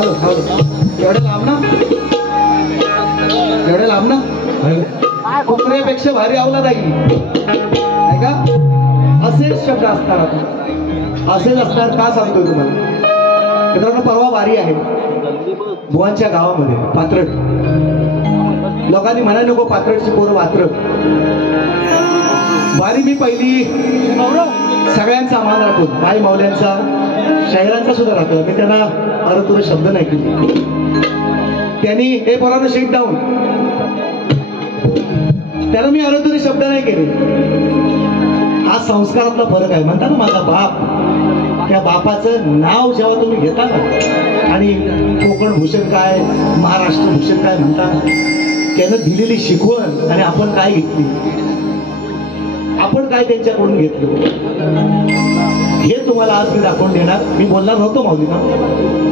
Hello hello एवढे लांब ना एवढे लांब ना कुत्र्यापेक्षा भारी आवला जाईल आहे का असेच शब्द असतात असेच असणार का सांगतोय तुम्हाला मित्रांनो परवा वारी आहे बुवांच्या गावामध्ये पात्रट लोकांनी म्हणाय नको पात्रटची पोरं वात्र वारी मी पहिली सगळ्यांचा मान राखून आई माऊल्यांचा शाहिरांचा सुद्धा राखला मी त्यांना अरे शब्द नाही केले त्यांनी हे पोरानं शेट डाऊन त्याला मी अरे शब्द नाही केले हा संस्कारातला फरक आहे म्हणता ना माझा बाप त्या बापाचं नाव जेव्हा तुम्ही घेता ना आणि कोकण भूषण काय महाराष्ट्र भूषण काय म्हणता त्यानं दिलेली शिकवण आणि आपण काय घेतली आपण काय त्यांच्याकडून घेतलं हे तुम्हाला आज मी दाखवून देणार मी बोलणार नव्हतो माऊलीना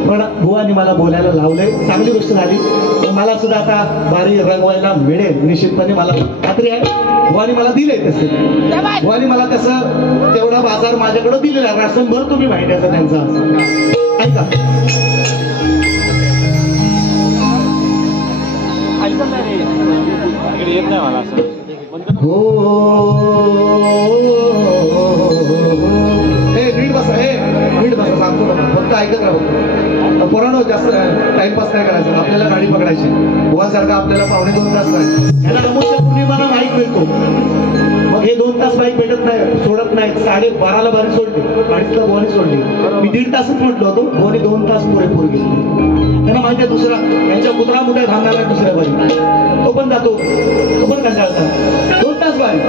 पण बुवानी मला बोलायला लावलंय चांगली गोष्ट झाली मला सुद्धा आता बारी रंगवायला मिळेल निश्चितपणे मला खात्री आहे बुवानी मला दिलंय तसे बुवानी मला तसं तेवढा बाजार माझ्याकडे दिलेला राशनभर तुम्ही माहिती असं त्यांचा ऐका हो नीट बसा नीट बसा सांगतो फक्त ऐकत राहतो पोरांनो जास्त टाइमपास नाही करायचा आपल्याला गाडी पकडायची बुवासारखा आपल्याला 1.5-2 तास नाही याला अमुष्य पूर्णिमाला बाईक मिळतो मग हे 2 तास बाईक भेटत नाही सोडत नाही 12:30ला बारी सोडली 2:30ला बुवानी सोडली मी 1.5 तासच म्हटलो होतो बुवानी 2 तास पुरेपूर घेतले त्यांना माहिती आहे दुसरा यांच्या कुत्रा मोठ्या थांबणारा दुसऱ्या बारी तो पण जातो तो पण कंटाळता 2 तास बारी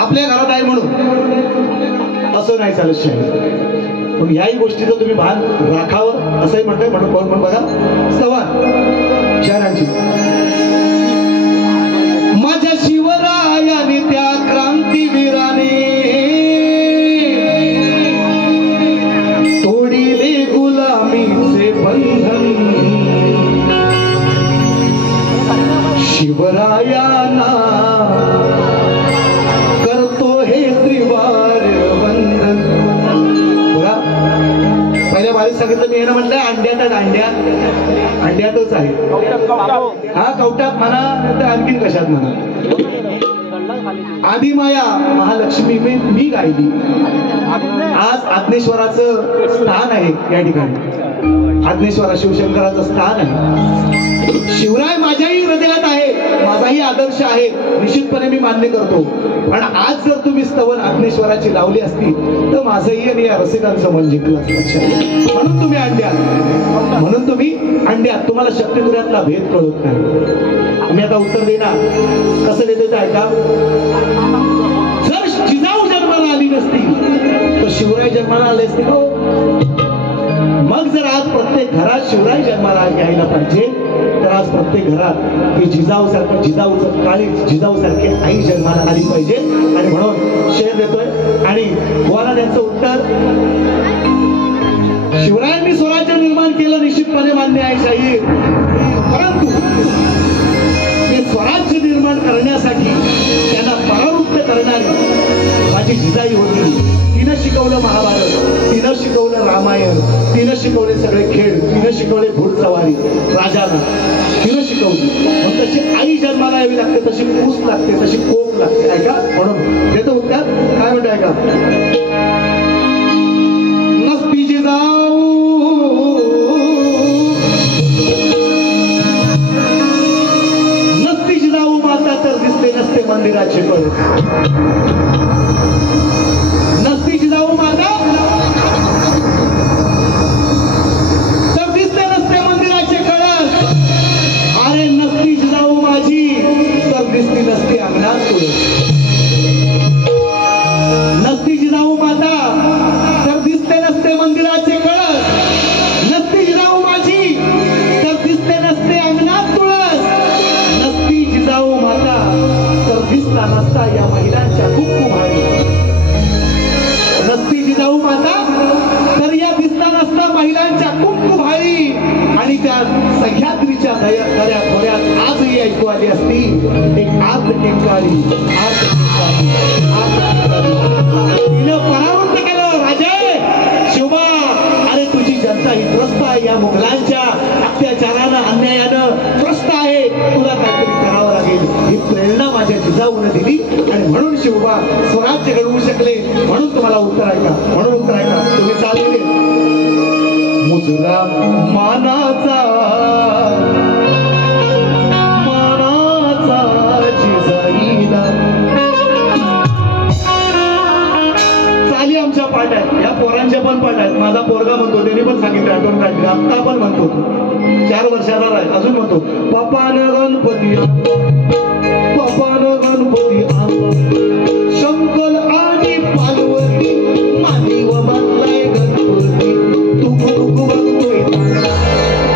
आपल्या घरात आहे म्हणून असं नाही चालत शाहीर पण याही गोष्टीचं तुम्ही भान राखावं असंही म्हणतोय म्हणून कोण बघा सवाल शहरांची माझ्या शिवरायाने त्या क्रांतीवीराने तोडिले गुलामीचे बंधन शिवरायांना करतो हे त्रिवार वंदन बघा पहिल्या बारीत सांगितलं मी यानं म्हटलं अंड्यात अंड्यातच आहे हा कवटात म्हणा नंतर आणखीन कशात म्हणा आदिमाया महालक्ष्मी मी गायली आज आज्ञेश्वराचं स्थान आहे या ठिकाणी आज्ञेश्वरा शिवशंकराचं स्थान आहे शिवराय माझ्याही हृदयात आहे माझाही आदर्श आहे निश्चितपणे मी मान्य करतो पण आज जर तुम्ही स्तवन आज्ञेश्वराची लावली असती तर माझंही आणि या रसिकांचं मन जिंकलं असतं म्हणून तुम्ही अंड्यात तुम्हाला शक्तिपुऱ्यातला भेद कळत नाही मी आता उत्तर देणार कसं देते ऐका जर जिजाऊ जन्माला आली नसती तर शिवराय जन्माला आले असते हो मग जर आज प्रत्येक घरात शिवराय जन्माला यायला पाहिजे तर आज प्रत्येक घरात ती जिजाऊचं काळी जिजाऊ सारखी आई जन्माला आली पाहिजे आणि म्हणून शेर देतोय आणि बुवाला त्यांचं उत्तर शिवरायांनी स्वराज्य निर्माण केलं निश्चितपणे मान्य आहे शाहीर परंतु ते स्वराज्य निर्माण करण्यासाठी त्यांना परावृत्त करणारी माझी जिजाई होती तिनं शिकवलं महाभारत तिनं शिकवलं रामायण तिनं शिकवले सगळे खेळ तिनं शिकवले घोडसवारी राजाला तिनं शिकवली मग तशी आई जन्माला यावी लागते तशी कूस लागते तशी कोक लागते ऐका म्हणून देतो उत्तर काय म्हणतो ऐका नसती जिजाऊ नसती जिजाऊ माता तर दिसते नसते मंदिराचे कळ नसती जिजाऊ माता तर दिसते नसते मंदिराचे कळस अरे नसती जिजाऊ माझी तर दिसती नसते अंगणात तुळस नसती जिजाऊ माता तर दिसते नसते मंदिराचे कळस नसती जिजाऊ माझी तर दिसते नसते अंगणात तुळस नसती जिजाऊ माता तर दिसता नसता या महिलांच्या कुंकुमाने नसती जिजाऊ माता तर या दिसता नसता महिलांच्या कुंकुमाळी आणि त्या सह्याद्रीच्या खोऱ्यात आजही ऐकू आली असती एक आत टेंकाळी तिनं परावृत्त केलं राजे शिवबा अरे तुझी जनता ही त्रस्त शिवाय या मुघलांच्या अत्याचारानं अन्यायानं त्रस्त आहे, तुला काहीतरी करावं लागेल ही प्रेरणा माझ्या जिजाऊने दिली आणि म्हणून शिवबा स्वराज्य घडवू शकले. म्हणून तुम्हाला उत्तर ऐका, म्हणून उत्तर ऐका, तुम्ही चालले मुजरा मानाचा जिजाईला. चाली आमच्या पाट्यात, या पोरांच्या पण पाट्यात. माझा पोरगा म्हणतो, त्यांनी पण सांगितलं, आठवण काढली, आत्ता पण म्हणतो, 4 वर्षाला राहील अजून म्हणतो, पप्पान गणपती पप्पान गणपती शंकर आणि पार्वती मानव बांधलाय गणपती तू बघू बघतोय.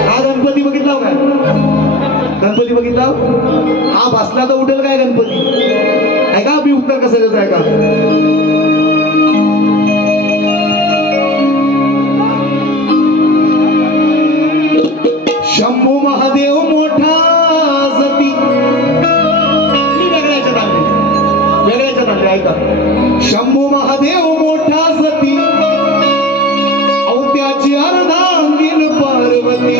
हा गणपती बघितला काय? गणपती बघितला? हा बसला तर उठेल काय गणपती? ऐका मी उत्तर कसं देतो ऐका. शंभू महादेव मोठा जती. मी वेगळ्याच्या नांदे ऐका. शंभू महादेव मोठा जती अवत्याची अर्धांगीन पार्वती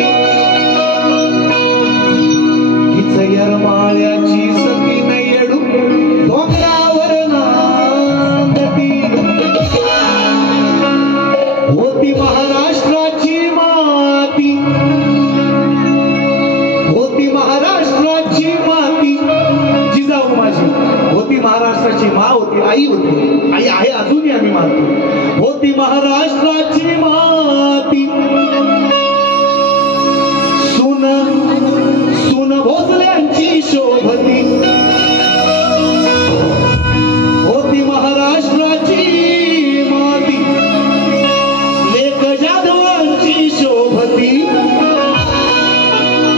माळ्याची सती नयडू डोंगरावर नांदती होती महाराष्ट्राची माती होती महाराष्ट्राची माती. जिजाऊ माझी होती महाराष्ट्राची मा होती, आई होती, आई आहे अजूनही आम्ही मानतो. होती महाराष्ट्राची माती सुन भोसल्यांची शोभती होती महाराष्ट्राची माती लेख जाधवांची शोभती.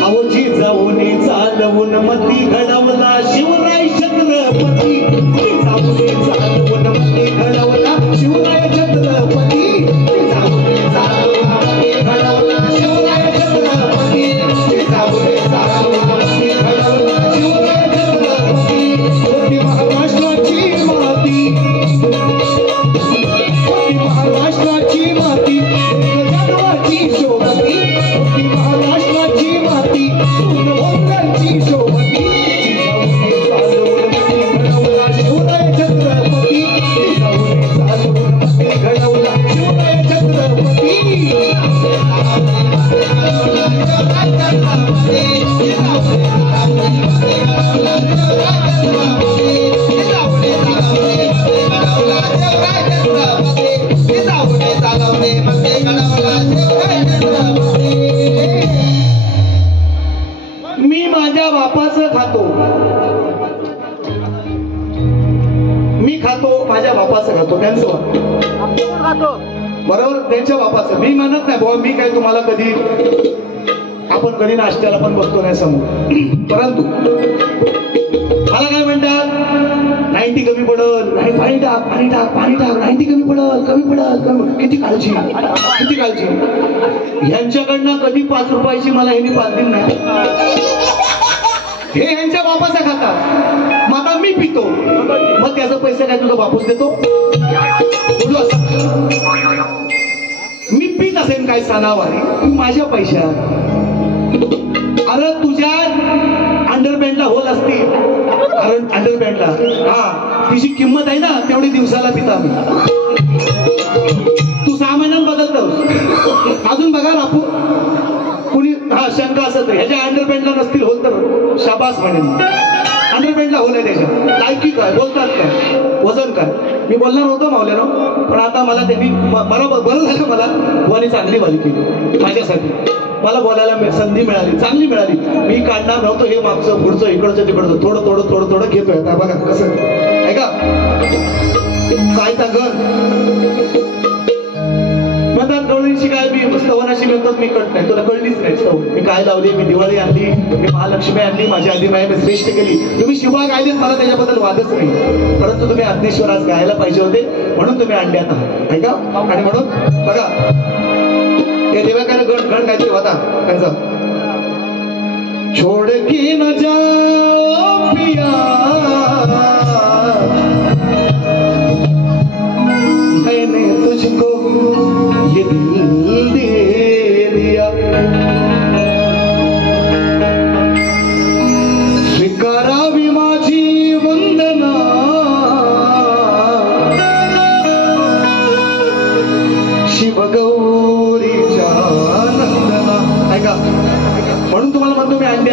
अहो जिजाऊने चालवून मती घडवला शिवराय छत्रपती. जिजाऊने चालवून मती घडवला शिवराय छत्रपती. जिजाऊने चालवून मती घडवला शिवराय छत्रपती. जिजाऊने चालवून मती घडवला शिवराय छत्रपती. होती महाराष्ट्राची माती होती महाराष्ट्राची माती जाधवाची शोभती होती महाराष्ट्राची माती सुन भोसल्यांची शोभती. जिजाऊने चालवून मती घडवला शिवराय छत्रपती. जिजाऊने चालवून मती घडवला शिवराय छत्रपती. मी माझ्या बापाचं खातो, मी खातो माझ्या बापाचं खातो, त्यांचं खातो बरोबर, त्यांच्या बापाचं. मी म्हणत नाही भाऊ मी काय तुम्हाला कधी आपण कधी नाश्त्याला पण बसतो नाही समोर, परंतु मला काय म्हणतात 90 कमी पडल, नाही पाणी टाक पाणी टाक पाणी टाक, 90 कमी पडल कमी पडल कमी. किती काळजी किती काळजी. ह्यांच्याकडनं कधी 5 रुपयाची मला ह्यांनी 5 दिन नाही. हे यांच्या बापाचा खाता, मग आता मी पितो, मग त्याचा पैसे काय तुझा बापूस देतो? मी पित असेल काय सणावारी, तू माझ्या पैशात. अरे तुझ्या अंडरपॅन्टला होल असतील, कारण अंडरपॅन्टला हा तिची किंमत आहे ना तेवढी दिवसाला पिता मी. तू 6 महिन्यात बदलतोस. अजून बघा ना आपण कुणी हा शंका असत ह्याच्या अंडरपॅन्टला नसतील होल तर शाबास म्हणेन. अंडरपॅन्टला होल आहे त्याच्या, लायकी काय बोलतात काय, वजन काय. मी बोलणार होतो मावल्यानं, पण आता मला त्यांनी बरोबर बरं झालं मला बुवानी चांगली वाली केली माझ्यासाठी. मला बोलायला संधी मिळाली, चांगली मिळाली. मी काढणार नव्हतो हे मागचं पुढचं इकडचं तिकडचं थोडं थोडं थोडं थोडं घेतोय. आता बघा कसं आहे का काय घर म्हणतात गवळींशी काय मी स्तवनाशी म्हणतात मी कट नाही, तुला कळलीच नाही स्तव. मी काय लावली, मी दिवाळी आणली, मी महालक्ष्मी आणली, माझी आधी माया मी श्रेष्ठ केली. तुम्ही शिवा गायलेत, मला त्याच्याबद्दल वादच नाही, परंतु तुम्ही अज्ञेश्वर आज गायला पाहिजे होते म्हणून तुम्ही अंड्यात आहात ऐका. आणि म्हणून बघा हे देवाकडे गण गण काहीतरी होता त्यांचा, छोड़ के न जाओ पिया मैंने तुझको ये दिल दे दिया.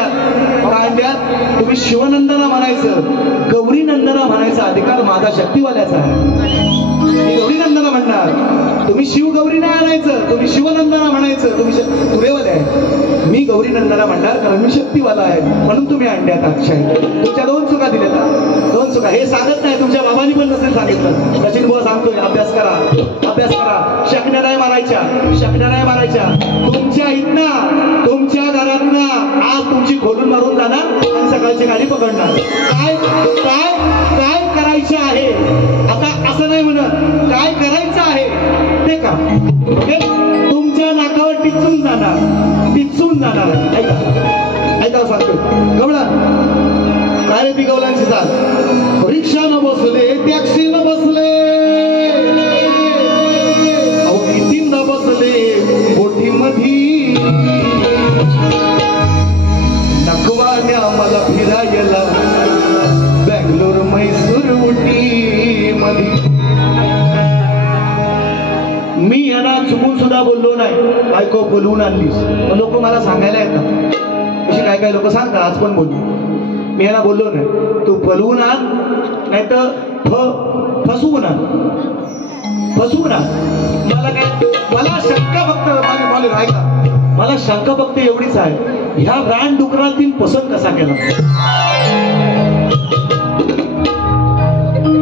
अंड्यात तुम्ही शिवनंदना म्हणायचं, गौरी नंदना म्हणायचा अधिकार माझा शक्तिवाल्याचा आहे. मी गौरी नंदना म्हणणार, तुम्ही शिव गौरी नाही आणायचं, तुम्ही शिवनंदना म्हणायचं, तुम्ही तुरेवाले आहे. मी गौरी नंदना म्हणणार कारण मी शक्तिवाला आहे, म्हणून तुम्ही अंड्यात अक्षय. तुमच्या दोन चुका दिल्या, दोन चुका. हे सांगत नाही, तुमच्या बाबांनी पण नसेल सांगितलं. सचिन बुवा सांगतोय अभ्यास करा, अभ्यास करा. शकण्या नाही मारायच्या, शकण्या नाही मारायच्या. तुमच्या इथनं, तुमच्या घरातनं आज तुमची खोलून मारून जाणार आणि सकाळची गाडी पकडणार. काय काय काय करायचं आहे आता, असं नाही म्हणत, काय करायचं आहे ते का. ओके, तुमच्या नाकावर टिचून जाणार, टिचून जाणार. ऐका ऐका सांगतो गवळा काय रे ती गवळांची जात. रिक्षानं बसले, टॅक्सीनं बसले, अवनीतीनं बसले, बोटीमधी नखवाने मला फिरायला बँगलोर मैसूर उटी मध्ये. मी यांना चुकून सुद्धा बोललो नाही, बायको बोलवून आणलीस. लोक मला सांगायला येतात, अशी काय काय लोक सांगतात, आज पण बोललो. मी यांना बोललो नाही, तू बोलवून आण नाही तर फसवून आण, फसवून आण. मला काय, मला शंका फक्त ऐका, मला शंका फक्त एवढीच आहे, ह्या रान डुकरातील पसंत कसा केला.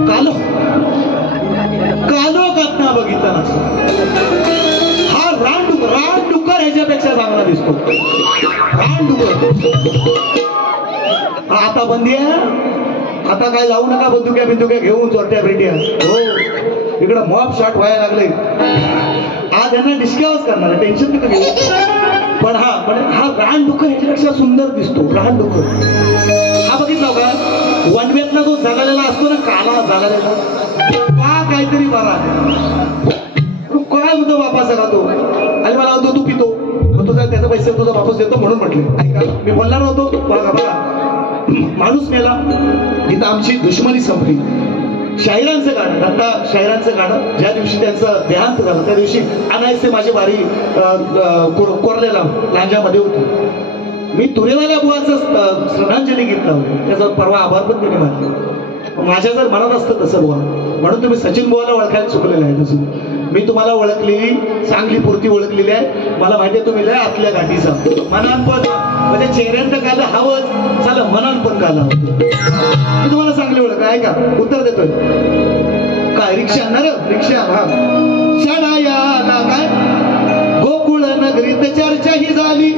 कालो कालो कतना बघितला नसतो. हा रान डुकर ह्याच्यापेक्षा चांगला दिसतो. रान डुकर आता बंदी आहे, आता काय जाऊ नका बंदुक्या बिंदुक्या घेऊन चोरट्या बेट्या. हो, इकडं मॉब शॉट व्हायला लागले. आज यांना डिस्कस करणार, टेन्शन नका घेऊ. पण हा रान डुकर ह्याच्यापेक्षा सुंदर दिसतो. रान डुकर हा बघितला का, वनवेतला जो जगालेला असतो ना, काला जगालेला, का काहीतरी बरा काय म्हणतो बापाचा का तो, आणि मला म्हणतो तू पितो, तुझा त्याचा पैसे तुझा वापस देतो म्हणून म्हटले. ऐका, मी बोलणार होतो, बघा माणूस मेला, तिथं आमची दुश्मनी संपली. शाहिरांचं गाणं, दत्ता शाहिरांचं गाणं, ज्या दिवशी त्यांचं देहांत झालं त्या दिवशी आणायचे माझी बारी कोरलेला लांजामध्ये होती. मी तुरेवाल्या बुवाचं श्रद्धांजली गीत लावलं, त्याचा परवा आभार पण त्यांनी मानले. माझ्या जर मनात असतं तसं बुवा, म्हणून तुम्ही सचिन बुवाला ओळखायला चुकलेलं आहे. तसं मी तुम्हाला ओळखलेली, चांगली पुरती ओळखलेली आहे. मला माहिती आहे तुम्ही लय आतल्या गाठीचा, मनान पण म्हणजे चेहऱ्यांचं काल हवंच चाल, मनान पण काल हवं. मी तुम्हाला चांगली ओळख आहे का, उत्तर देतोय काय. रिक्षा ना रिक्षा, हा शाळा काय गोकुळ नगरीत चर्चा ही झाली,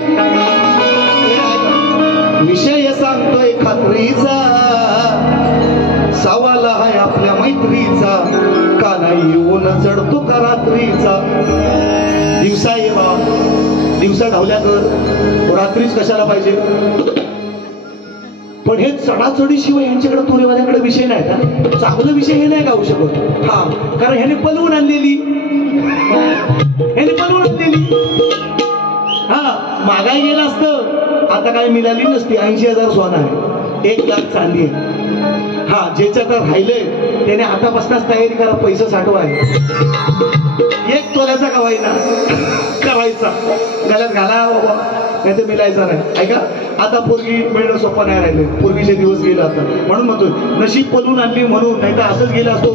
विषय सांगतोय खात्रीचा, सवाल आहे आपल्या मैत्रीचा, का नाही येऊन चढतो का रात्रीचा. दिवसा ये बा, दिवसा ढावल्या कर, रात्रीच कशाला पाहिजे. पण हे चढाचढीशिवाय यांच्याकडे तुरेवाल्याकडे विषय नाही का, चांगला विषय हे नाही गाऊ शकत. हा, कारण ह्याने पलवून आणलेली, ह्याने पलवून आणलेली. हा, मागाय गेलं असतं आता काय मिळाली नसती. 80,000 सोनं आहे, 1 लाख चांदी आहे. हा, ज्याच्या तर राहिलंय त्याने आतापासूनच तयारी करा, पैसे साठवाय. 1 तोल्याचा कवायना करायचा, गळ्यात घाला बाबा, नाही तर मिळायचा नाही. ऐका, आता पोरगी मिळणं सोपं नाही राहिले, पूर्वीचे दिवस गेले आता. म्हणून म्हणतोय नशीब पलून आणली म्हणून, नाही तर असंच गेलं असतो,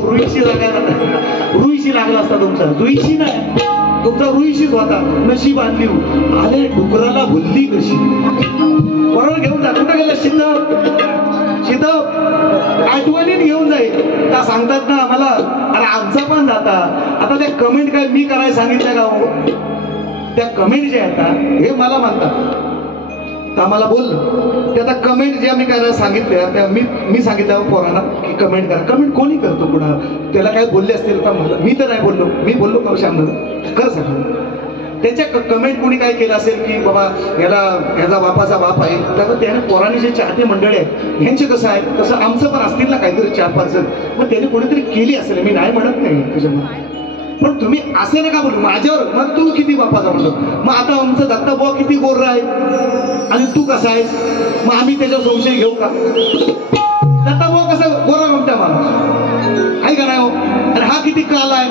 रुईशी लागला असता तुमचा. रुईशी नाही, तुमचा रुईशीच होता. नशीब आणली, आले डुकराला भुलली कशी. बरोबर घेऊन जा, कुठं गेलं शिद आठवणीत घेऊन जाईल. त्या सांगतात ना आम्हाला, अरे आमचा पण जाता. आता त्या कमेंट काय मी करायला सांगितलं का हो, त्या कमेंट ज्या आहेत हे मला म्हणतात, आम्हाला बोललं. त्या कमेंट ज्या मी करायला सांगितल्या त्या मी सांगितलं पोरांना की कमेंट करा. कमेंट कोणी करतो पुन्हा, त्याला काय बोलले असतील का मला, मी तर नाही बोललो. मी बोललो का श्यामला कर सांगा, त्याच्या कमेंट कोणी काय केलं असेल की बाबा ह्याचा बापाचा बाप आहे, तर त्याने पोरांनी जे चाहते मंडळी आहेत ह्यांचे कसं आहे, तसं आमचं पण असतील ना काहीतरी 4-5 जण, मग त्याने कोणीतरी केली असेल. मी नाही म्हणत नाही त्याच्यामध्ये, पण तुम्ही असं नका बोलू माझ्यावर. मग तू किती बापाचा म्हणतो, मग आता आमचं दत्ता बुवा किती गोरा आहे आणि तू कसा आहेस, मग आम्ही त्याच्यावर संशय घेऊ का. दत्ता बुवा कसा गोरा म्हणता माणूस आहे का नाही हो, आणि हा किती काल आहे.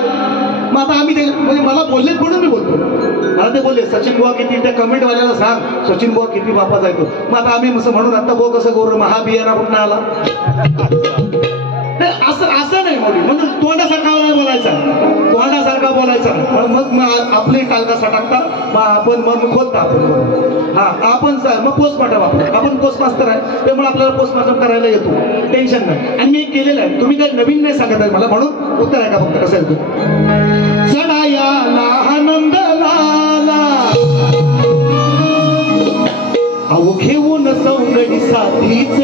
मग आता आम्ही म्हणजे मला बोललेत म्हणून मी बोलतो. मला ते बोलले सचिन बुवा किती, त्या कमेंट वाल्याला सांग सचिन बुवा किती बापाचा येतो. मग आता आम्ही असं म्हणून आता बुवा कसं गोर महाबियाना कुठं आला. असं नाही मोठी म्हणजे तोंडासारखा नाही बोलायचा, तोंडासारखा बोलायचा. मग आपली टालका सटाकता मग आपण मग खोलता आपण. हा आपण मग पोस्टमार्टम आपण पोस्ट मास्टर आहे त्यामुळे आपल्याला पोस्टमार्टम करायला येतो, टेन्शन नाही. आणि मी केलेलं आहे, तुम्ही काही नवीन नाही सांगत आहे मला, म्हणून उत्तर आहे का फक्त कसं येतो. चढायाला आनंद लाला अहो घेऊन सौंदडी साथीच.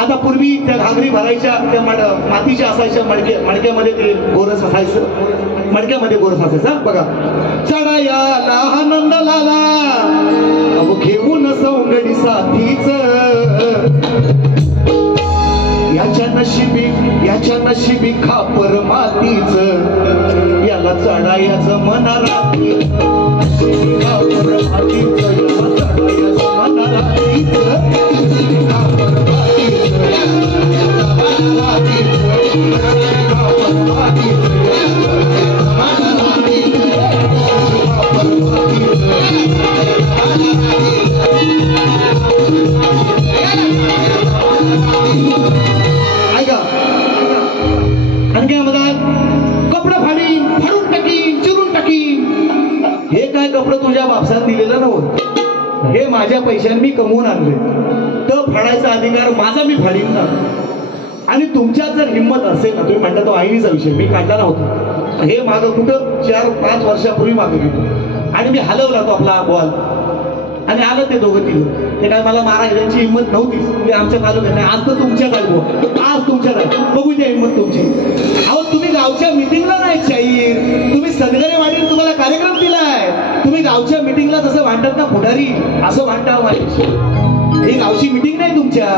आता पूर्वी त्या घागरी भरायच्या त्या मातीच्या असायच्या मडक्यामध्ये ते गोरस असायचं, मडक्यामध्ये गोरस असायचं बघा. चढायाला आनंद लाला अहो घेऊन सौंदडी साथीच. याच्या नशिबी खापर मातीच, याला चढायाचं मना राखी. खापर मातीच याला चढायाचं मना राखीच. खापर मातीच ऐका. आणि काय म्हणतात, कपडं फाडून टाकीन, चिरून टाकीन. हे काय कपडं तुझ्या बापसाने दिलेलं नव्हतं, हे माझ्या पैशाने मी कमवून आणले. तर फाडायचा अधिकार माझा, मी फाडीन ना. आणि तुमच्यात जर हिंमत असेल ना, तुम्ही म्हणता तो आईनीचा विषय मी काढला नव्हता, हे मागं कुठं 4-5 वर्षापूर्वी मागं गेलो आणि मी हलवला तो आपला बॉल आणि आलं ते दोघं तिघं. ते काय मला मारायची त्यांची हिंमत नव्हतीच, ते आमच्या तालुक्यात नाही. आज तर तुमच्यात आहे, आज तुमच्यात आहे, बघू द्या हिंमत तुमची. अहो तुम्ही गावच्या मिटिंगला नाही शाहीर, तुम्ही सदगरेवाडीत तुम्हाला कार्यक्रम दिलाय, तुम्ही गावच्या मिटिंगला जसं भांडतात ना पुढारी, असं भांडता माझी. ही गावची मिटिंग नाही तुमच्या,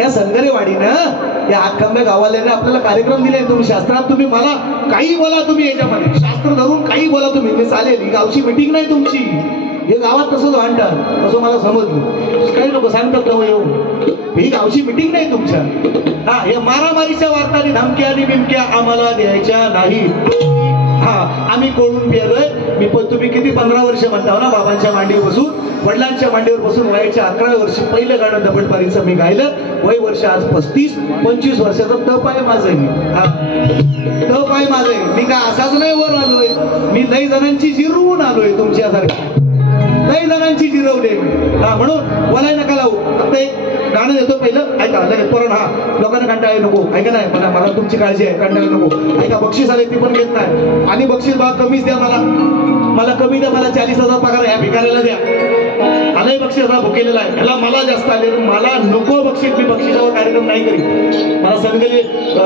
या सनगरेवाडीनं या आखंब्या गावाल्याने आपल्याला कार्यक्रम दिले. तुम्ही शास्त्रात तुम्ही मला काही बोला, तुम्ही याच्यामध्ये शास्त्र धरून काही बोला तुम्ही, ते चालेल. ही गावची मिटिंग नाही तुमची, हे गावात तसंच भांडतात असं मला समजलं. काही लोक सांगतात ना येऊन, ही गावची मिटिंग नाही तुमच्या. हा हे मारामारीच्या वार्ताने धमक्या आणि बिमक्या आम्हाला द्यायच्या नाही. हा आम्ही कोळून पिलोय. मी पण तुम्ही किती 15 वर्ष म्हणता ना बाबांच्या मांडीवर बसून, वडिलांच्या मांडीवर बसून वयाच्या 11व्या वर्षी पहिलं गाणं दबडपारीचं मी गायलं. वय वर्ष आज 35-25 वर्षाचं तप आहे माझं. हा तप आहे माझं. मी काय असाच नाही वर आलोय, मी लई जणांची जिरवून आलोय तुमच्यासारखी, लई जणांची जिरवले. हा म्हणून बोलाय नका लावू. आता एक गाणं देतो पहिलं ऐका, लगेच परत. हा लोकांना कंटाळा नको, ऐका नाही मला तुमची काळजी आहे, कंटाळा नको. ऐका बक्षीस आले ती पण घेत नाही, आणि बक्षीस भाग कमीच द्या मला कमी द्या. मला 40,000 पगार ह्या भिकाऱ्याला द्या. आलाही बक्षीस हा भुकेलेला आहे, ह्याला मला जास्त आले, मला नको बक्षीस. मी बक्षिसावर कार्यक्रम नाही करीत. मला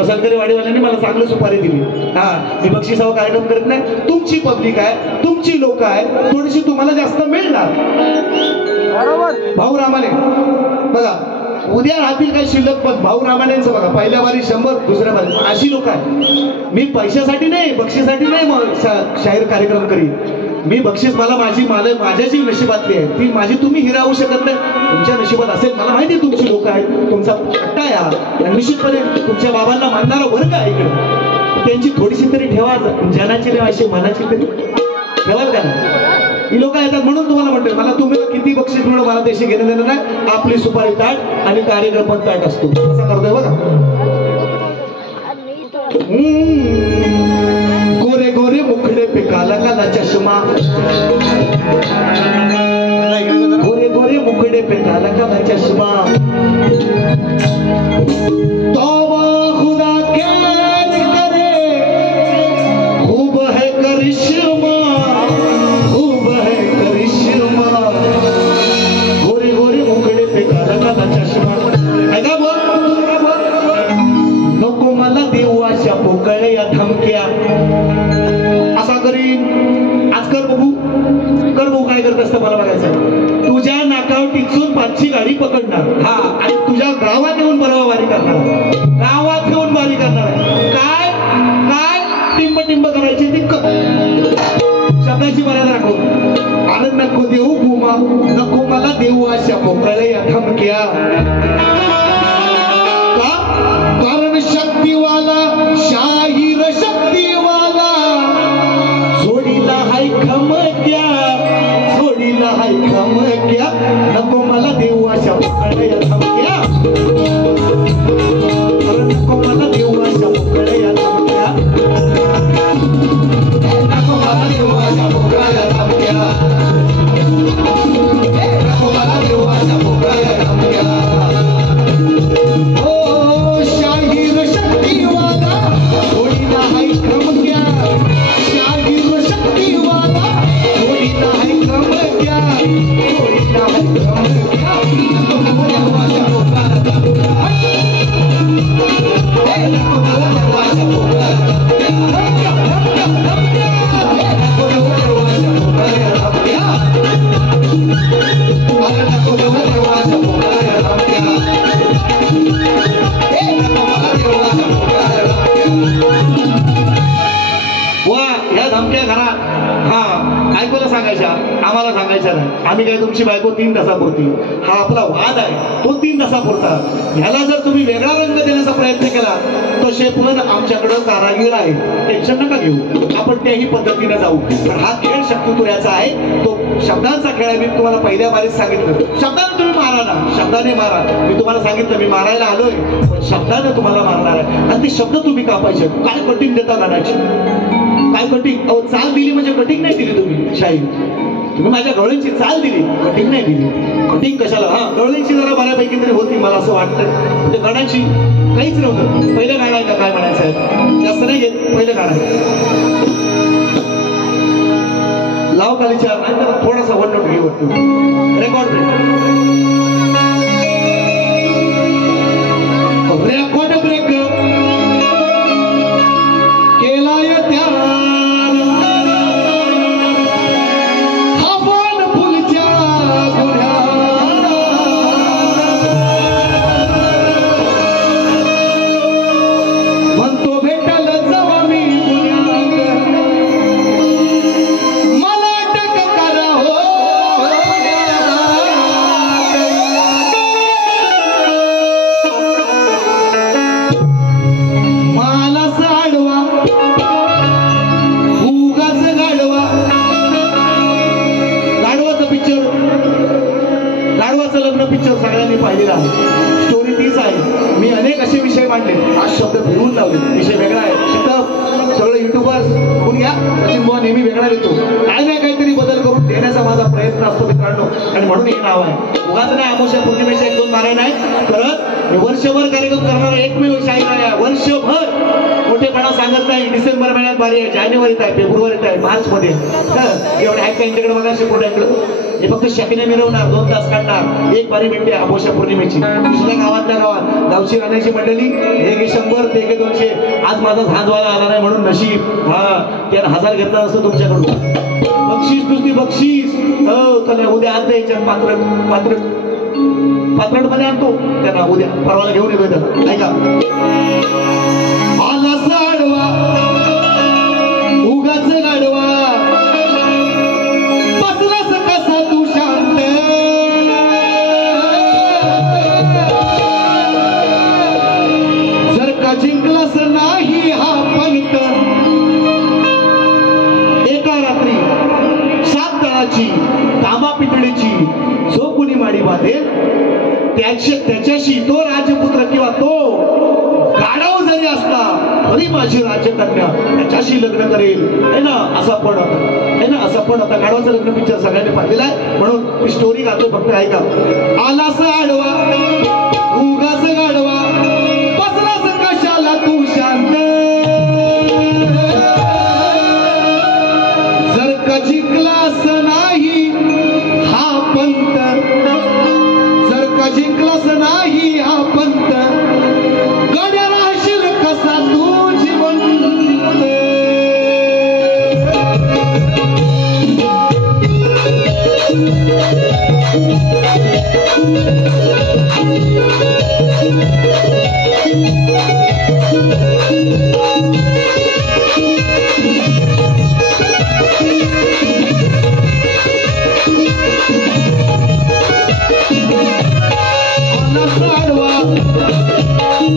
सनगरी वाडीवाल्यांनी मला चांगली सुपारी दिली. हा मी बक्षिसावर कार्यक्रम करत नाही. तुमची पब्लिक आहे, तुमची लोक आहे, थोडीशी तुम्हाला जास्त मिळणार. भाऊ रामाने बघा उद्या राहतील काही शिल्लक, पण भाऊ रामानेंचं बघा पहिल्या बारी 100, दुसऱ्या बारी अशी लोक आहे. मी पैशासाठी नाही, बक्षीसाठी नाही मग शाहीर कार्यक्रम करी. मी बक्षीस मला माझ्याची नशिबातली आहे, ती माझी तुम्ही हिरावू शकत नाही. तुमच्या नशिबात असेल, मला माहिती आहे तुमची लोक आहेत, तुमचा पट्टा आहे, निश्चितपणे तुमच्या बाबांना मानणारा वर्ग आहे इकडे. त्यांची थोडीशी तरी ठेवा, जनाची नाही अशी मनाची तरी ठेवाल का ना. ही लोक येतात म्हणून तुम्हाला म्हणतोय, मला तुम्ही किती बक्षीस मिळो मला त्याशी घेणं देणं नाही. आपली सुपारी ताट आणि कार्यक्रम पण ताट असतो, असं करतोय बघा. गोरे गोरे मुखडे पे काला काला चष्मा, गोरे गोरे मुखडे पे काला काला चष्मा, तौबा खुदा कैद करे, खूब है करिश्मा, खूब है करिश्मा. गोरे गोरे मुखडे पे काला काला चष्मा. ऐका बोल नको मला देऊ अशा पोकळ्या धमक्या. असा करीन आज कर बघू काय करत असतं मला बघायचं. तुझ्या नाकावर टिचून 5ची गाडी पकडणार. हा आणि तुझ्या गावात येऊन बरोबर वारी करणार, गावात येऊन वारी करणार. काय काय टिंब टिंब करायची ती शब्दाची मर्यादा राखो. अरे नको देऊ भूमा, नको मला देऊ अशा पोकळ्या धमक्या. कारण शक्तीवाला शाहीर शक्तीवाला अमक्या घरात हा बायकोला सांगायच्या, आम्हाला सांगायच्या नाही. आम्ही काय तुमची बायको 3 तासापुरती. हा आपला वाद आहे, तो 3 तासापुरता. ह्याला जर तुम्ही वेगळा रंग देण्याचा प्रयत्न केला तर शेफमन आमच्याकडं कारागीर आहे, टेन्शन नका घेऊ, आपण त्याही पद्धतीने जाऊ. पण हा खेळ शक्तितुऱ्याचा आहे, तो शब्दांचा खेळ आहे. मी तुम्हाला पहिल्या बारीत सांगितलं, शब्दाने तुम्ही मारा ना, शब्दाने मारा. मी तुम्हाला सांगितलं मी मारायला आलोय, पण शब्दाने तुम्हाला मारणार आहे. आणि ते शब्द तुम्ही कापायचे. काय कटिंग देता गाण्याची, काय कटिंग? अहो चाल दिली म्हणजे कटिंग नाही दिली तुम्ही शाहीर. तुम्ही माझ्या गवळींची चाल दिली, कटिंग नाही दिली. कटिंग कशाला? हा गवळींची जरा बऱ्यापैकी तरी होती, मला असं वाटतं. म्हणजे गाण्याची काहीच नव्हतं. पहिलं गाणं आहे का काय म्हणायचं आहे, जास्त नाही घेत. पहिलं गाणं आहे, लाव खाली चार नाही तर थोडासा 1 नोट घेऊ रेकॉर्ड ब्रेक केलाय त्या सगळ्यांनी पाहिलेला आहे. स्टोरी तीच आहे. मी अनेक असे विषय मांडले, आज शब्द फिरवून लावले. विषय वेगळा आहे. शिकव सगळं युट्यूबर बघून घ्या. सचिन बुवा नेहमी वेगळा देतो, काय नाही काहीतरी बदल करून देण्याचा माझा प्रयत्न असतो मित्रांनो. आणि म्हणून हे नाव आहे. उगाच नाही अमावस्या पौर्णिमेच्या 1-2 नारे नाही करत. वर्षभर कार्यक्रम करणारा एकमेव शाहीर आहे. वर्षभर मोठेपणा सांगत नाही. डिसेंबर महिन्यात बारी आहे, जानेवारीत आहे, फेब्रुवारीत आहे, मार्च मध्ये एवढे आहेत का यांच्याकडे बघा. शेकोट्यांकडे हे फक्त शाखीने मिरवणार, 2 तास काढणार. एक बारी मिळते अमावस्या पौर्णिमेची. दुसऱ्या गावातल्या गावात गावची राहण्याची मंडळी, हे घे 100 ते घे 200. आज माझा झांजवाला आला नाही म्हणून नशीब. हा त्यानं 1000 घेतला असतो तुमच्याकडून. बक्षीस नुसती बक्षीस. हो त्याला उद्या आणतो याच्यात पात्रट मध्ये आणतो त्यांना. उद्या परवाला घेऊन येतो त्याला. ऐका आला साडवा उगाच गाडवा बसलास कसा तू शांत. जर का जिंकलास नाही हा पंत, एका रात्री 7 तळाची तांबा पितळीची जो कुणी माडी बांधेल त्याच्याशी तो राजपुत्र किंवा तो गाढव जरी असला तरी माझी राज्यकन्या त्याच्याशी लग्न करेल. है ना असा पण होता, है ना असं पण होता. गाढवाचं लग्न पिक्चर सगळ्यांनी पाहिलेला आहे म्हणून मी स्टोरी गातो, फक्त ऐका. आलास आडवा उगाच गाडवा बसलास कशाला तू शांत. जर का जिंकलास नाही हा पंत, जर का जिंकलास नाही हा पंत, गड्या राहशील कसा तू जिवंत.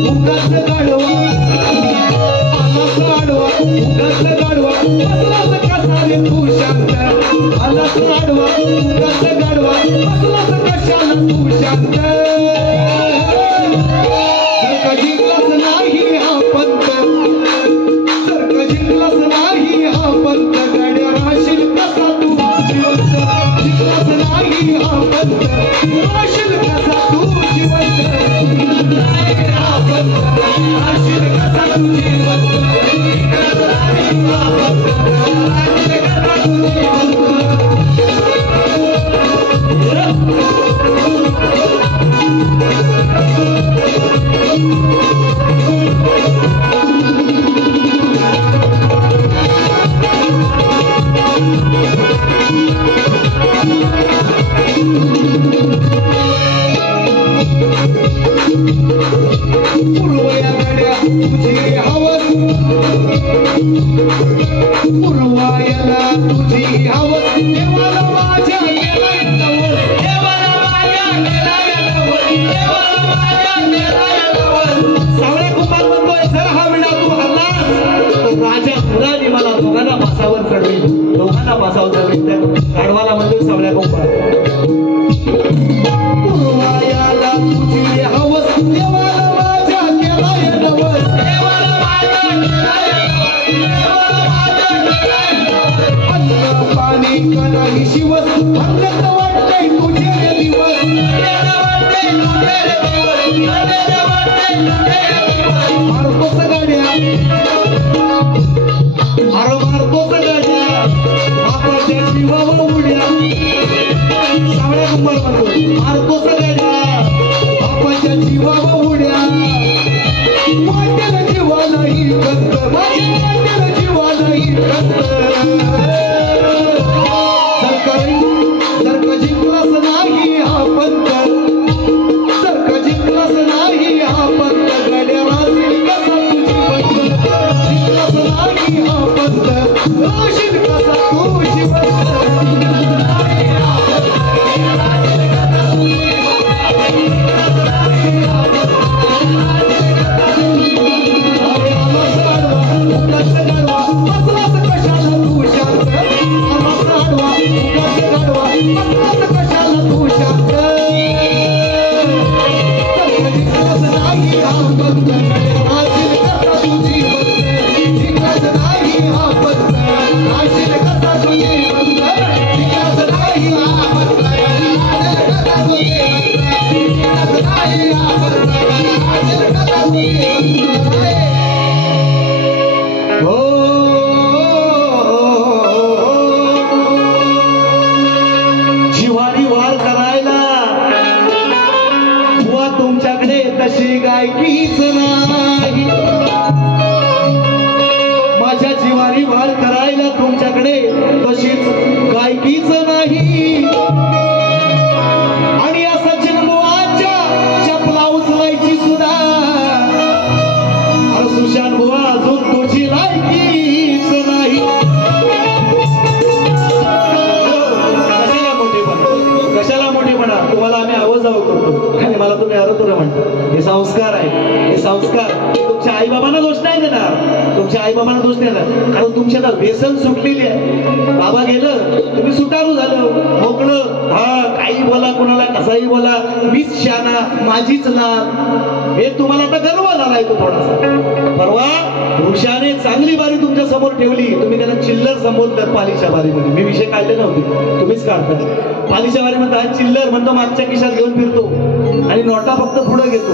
उगाच गाडवा आलास गाडवा उगाच गाडवा बसलास कसा रे तू शांत. आलास गाडवा उगाच गाडवा बसलास कशाला तू शांत. जर का जिंकलास नाही हा पंत, जर का जिंकलास नाही हा पंत, गाड्या राहशील कसा तू जिवंत. जिंकलास नाही हा पंत, राहशील कसा तू जिवंत. राहशील कसा तू जिवंत. पूर्वया गड्या तुझी हवस पुरवायला तुझी हवस देवाला माझ्या केलाय नवस देवाला माझ्या केलाय नवस देवाला माझ्या केलाय नवस सावळ्या कुंभार म्हणतोय जर हा विडा तू हल्लास तर राजा मुलाने मला दोघांना पासावर चढवेल दोघांना पासावर चढवेल त्या गाढवाला म्हणतोय सावळ्या कुंभार पुरवायला तुझी हवस देवाला माझ्या केलाय नवस देवाला माझ्या केलाय पाणी कणाही शिवस अंगत वाटतंय तुझे दिवस मारतोस गाड्या मारतोस गाड्या बापाच्या जीवावर उड्या सावळ्या कुंभार म्हणतो मारतोस गाड्या बापाच्या जीवावर उड्या वाटेल जीवा नाही कंत वाटेल जीवा नाही कंत जर जिंकलाच नाही हा पंत जर जिंकलाच नाही हा पंत गड्या राशील कसा तुझी पंत जिंकलाच नाही हा पंत राशील कसा तुझी पंत जिवारी वार करायला बुवा तुमच्याकडे तशी गायकीच नाही माझ्या जिवारी वार करायला तुमच्याकडे तशीच गायकीच नाही आणि या सचिन बुवाच्या चपला उचलायची सुद्धा सुशांत बुवा अजून तुझी लायकीच नाही कशाला मोठेपणा तुम्हाला आम्ही आवाजावं करतो आणि मला तुम्ही अरतुर म्हणतो हे संस्कार आहे हे संस्कार तुमच्या आई बाबांना दोष नाही देणार तुमच्या आई बाबांना दोष देणार कारण तुमच्या आता व्यसन सुटलेली आहे बाबा गेलं तुम्ही सुटारू झालं मोकळं हा काही बोला कोणाला कसाही बोला मीच शाना माझीच लाल हे तुम्हाला आता गर्व झालाय तो थोडासा परवा वृषाने चांगली बारी तुमच्या समोर ठेवली तुम्ही त्याला चिल्लर संबोधतात पालीच्या बारीमध्ये मी विषय काढले नव्हते तुम्हीच काढताय पालीच्या बारीमध्ये हा चिल्लर म्हणतो मागच्या खिशात घेऊन फिरतो आणि नोटा फक्त पुढे घेतो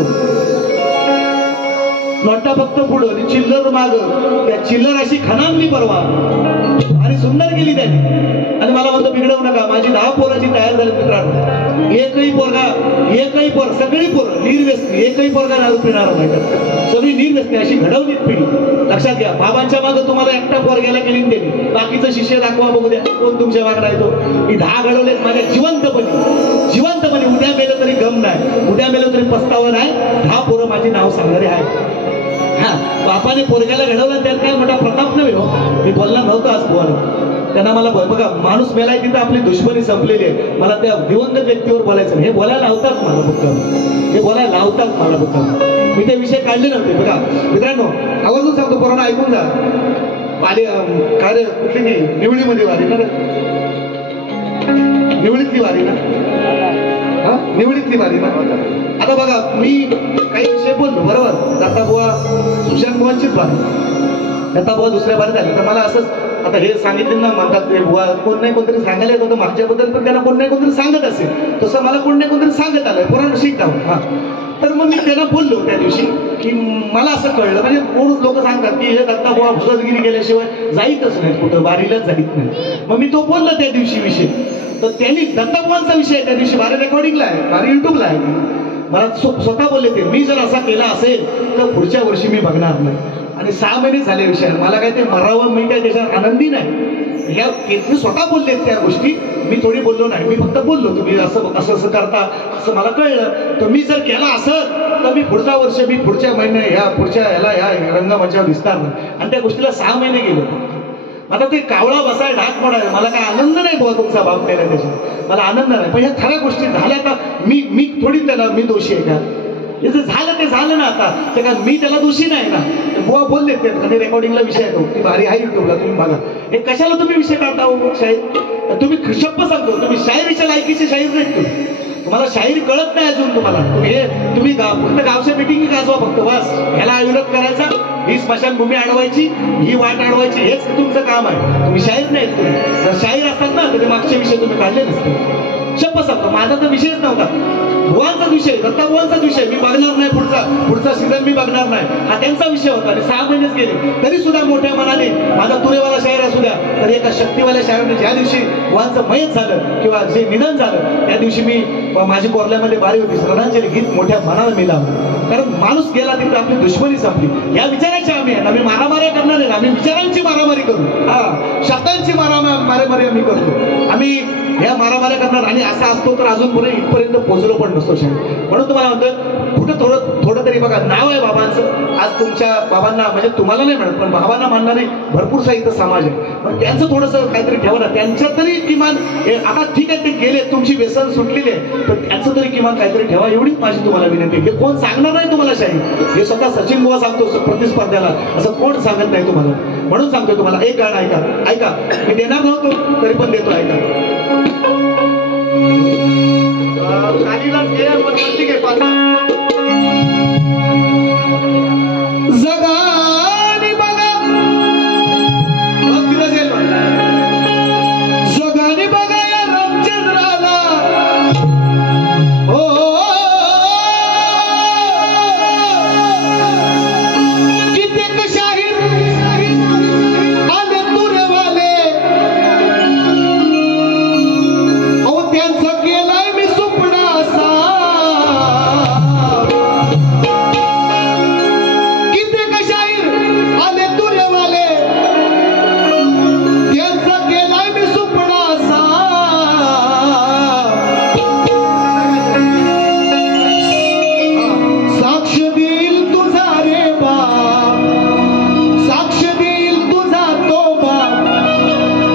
नोटा फक्त पुढं आणि चिल्लर माग त्या चिल्लर अशी खणामली परवा आणि सुंदर गेली त्याने आणि मला म्हणतो बिघडवू नका माझी 10 पोराची तयार झाली मित्रांनो एकही पोर सगळी पोर निर्व्यसनी एकही पोरगा दारू पिणार नाही सगळी निर्व्यसनी अशी घडवलीत पिढी लक्षात घ्या बाबांच्या मागे तुम्हाला एकटा पोरग्याला केली त्यांनी बाकीचं शिष्य दाखवा बघू द्या कोण तुमच्या मागं येतो मी 10 घडवलेत माझ्या जिवंतपणे उद्या मेलं तरी गम नाही उद्या मेलं तरी पस्तावा नाही 10 पोरं माझी नाव सांगणारे आहे हा बापाने पोरग्याला घडवलं त्यात काय मोठा प्रताप नव्हे हो मी बोलणार नव्हतं आज पोराला त्यांना मला बघा माणूस मेलाय तिथं आपली दुश्मनी संपलेली आहे मला त्या दिवंगत व्यक्तीवर बोलायचं हे बोलायला लावतात मला फक्त मी ते विषय काढले नव्हते बघा मित्रांनो आवर्जून सांगतो पोरांना ऐकून जा कार्य कुठली नाही निवडीमध्ये वारी ना निवडीतली वारी ना आता बघा मी काही विषय बोललो बरोबर दत्ताबुवा सुशांत बुवांचीच वारी दत्ताबुवा दुसऱ्या वारीत आले तर मला असंच आता हे सांगितले ना म्हणतात ते बुवा कोण नाही कोणतरी सांगायला येत होतं मागच्याबद्दल पण त्यांना कोण नाही कोणतरी सांगत असेल तसं मला कोण नाही कोणतरी सांगत आलंय पुराण शिकता हा तर मग मी त्यांना बोललो त्या दिवशी की मला असं कळलं म्हणजे कोणच लोक सांगतात की हे दत्ताबुवा भुजगिरी गेल्याशिवाय जाईतच नाही कुठं वारीलाच जाईत नाही मग मी तो बोललो त्या दिवशी विषय तर त्यांनी दत्ताबुवांचा विषय त्या दिवशी वारी रेकॉर्डिंगला आहे वारी युट्यूबला आहे मला स्वतः बोलले ते मी जर असा केला असेल तर पुढच्या वर्षी मी बघणार नाही आणि 6 महिने झाले विषय मला काय ते मरावं मी काय त्याच्यात आनंदी नाही ह्या मी स्वतः बोलले त्या गोष्टी मी थोडी बोललो नाही मी फक्त बोललो तुम्ही असं करता असं मला कळलं तर मी जर केला असं होतं मी पुढचा वर्ष मी पुढच्या महिन्यात या पुढच्या या रंगमंचावर दिसणार नाही, आणि त्या गोष्टीला 6 महिने गेले. आता ते कावळा बसाय ढाक मोडाय, मला काय आनंद नाही बुवा तुमचा बाप केला त्याच्यात, मला आनंद नाही. पण ह्या खऱ्या गोष्टी झाल्या का मी थोडी त्याला मी दोषी आहे का? हे जे झालं ते झालं ना, आता ते का मी त्याला दोषी नाही ना. बुवा बोलले ते रेकॉर्डिंगला विषय आहे तो, ती भारी आहे युट्यूबला, तुम्ही बघा. हे कशाला तुम्ही विषय काढता हो शाहीर? तुम्ही शप्प सांगतो तुम्ही शायरीच्या लायकीचे शाहीर नाही. तुम्हाला शाहीर कळत नाही अजून. तुम्ही फक्त गावच्या मिटिंगी गाजवा फक्त बस. ह्याला विरोध करायचा, ही स्मशानभूमी अडवायची, ही वाट अडवायची, हेच तुमचं काम आहे. तुम्ही शाहीर नाहीत. तुम्ही जर शाहीर असतात ना तर ते मागचे विषय तुम्ही काढले नसते. शप्प सांगतो माझा तर विषयच नव्हता. बुवांचाच विषय, दत्ता बुवांचाच विषय. मी बघणार नाही पुढचा सीझन मी बघणार नाही, हा त्यांचा विषय होता. आणि 6 महिनेच गेले तरी सुद्धा मोठ्या मनाने माझा तुरेवाला शाहीर असू द्या, तर एका शक्तीवाल्या शाहीराने ज्या दिवशी बुवांचं मयत झालं किंवा जे निधन झालं त्या दिवशी मी माझी कोरल्यामध्ये बारी होती, श्रद्धांजली गीत मोठ्या मनाला मिळावं. कारण माणूस गेला तिकडे आपली दुश्मनी संपली. या विचारांची आम्ही मारामाऱ्या करणार नाही, आम्ही विचारांची मारामारी करू. हा, शब्दांची मारामारी आम्ही करतो. आम्ही ह्या मारामाऱ्या करणार. आणि असा असतो तर अजून पुढे इथपर्यंत पोहोचलो पण नसतो शाहीर. म्हणून तुम्हाला म्हणतो कुठं थोडं तरी बघा, नाव आहे बाबांचं. आज तुमच्या बाबांना म्हणजे तुम्हाला नाही म्हणत पण बाबांना मानणारे भरपूर साहित्य समाज आहे. पण त्यांचं थोडंसं काहीतरी ठेवा ना, त्यांचं तरी किमान. आता ठीक आहे ते गेले, तुमची व्यसन सुटलेली आहे, पण त्यांचं तरी किमान काहीतरी ठेवा, एवढीच माझी तुम्हाला विनंती. हे कोण सांगणार नाही तुम्हाला शाहीर, हे स्वतः सचिन बुवा सांगतो प्रतिस्पर्ध्याला, असं कोण सांगत नाही तुम्हाला. म्हणून सांगतोय तुम्हाला, एक गाणं ऐका. मी देणार नव्हतो तरी पण देतो, ऐका. खालीलाच घे पण वरती घे पाचा. जगाने बघा जगाने बघा या रामचंद्राला, हो कित्येक शाहीर आले तुरेवाले, अहो त्यांचं केलाय मी सुपडा असा. कित्येक शाहीर आले तुरेवाले, त्यांचं केलाय मी सुपडा असा. साक्ष देईल तुझा रे बाप, साक्ष देईल तुझा तो बाप.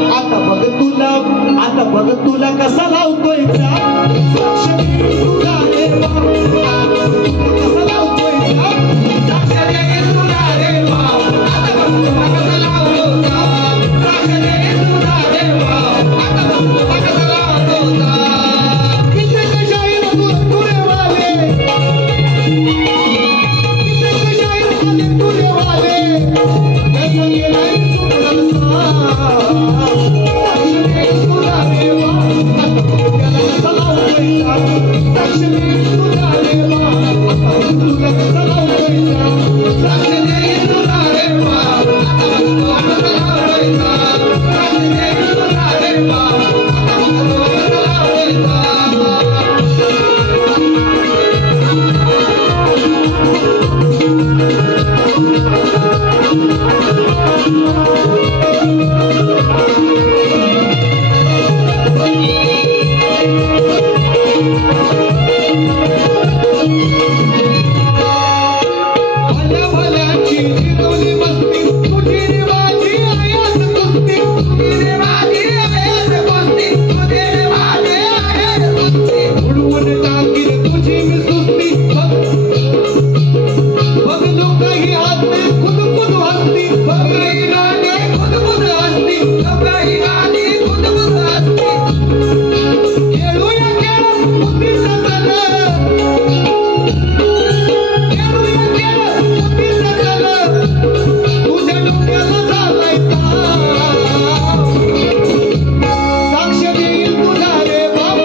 आता बघ तुला कसा लावतोय चाप. साक्ष देईल तुझा रे बाप, कसा लावतोय चाप. साक्ष देईल तुझा रे बाप, आता बघ तुला कसा लावतो चाप. साक्ष देईल तुझा रे बाप, आता बघ तुला कसा लावतो चाप. कित्येक शाहीर तुरेवाले, कित्येक शाहीर आले तुरेवाले, त्याचं केलंय सुपडा असा. साक्ष देईल तुझा रे बाप, आता बघ त्याला कसा लावतोय चाप. साक्ष देईल तुझा रे बाप, आता बघ तुला कसा लावतोय चाप. साक्ष देईल तुझा रे बाप, आता बघ तुला कसा लावतोय चाप. साक्ष देईल तुझा रे बाप, आता बघ तुला कसा लावतोय चाप. भल्या भल्याची जिरवली मस्ती, तुझी रे माझी आयास कुस्ती. तुझी रे माझी आयास कुस्ती, तुझी रे माझी आयास कुस्ती. उडवून टाकील तुझी मी सुस्ती. बघ लोकही हसते, खुद हसती. बघ गाणे खुद हसती, लोकही गाणी खुद हसती. खेळूया खेळ बुद्धीचं झालं, खेळूया खेळ बुद्धीचं झालं. तुझ्या डोक्याला झालाय ताप. साक्ष देईल तुझा रे बाप,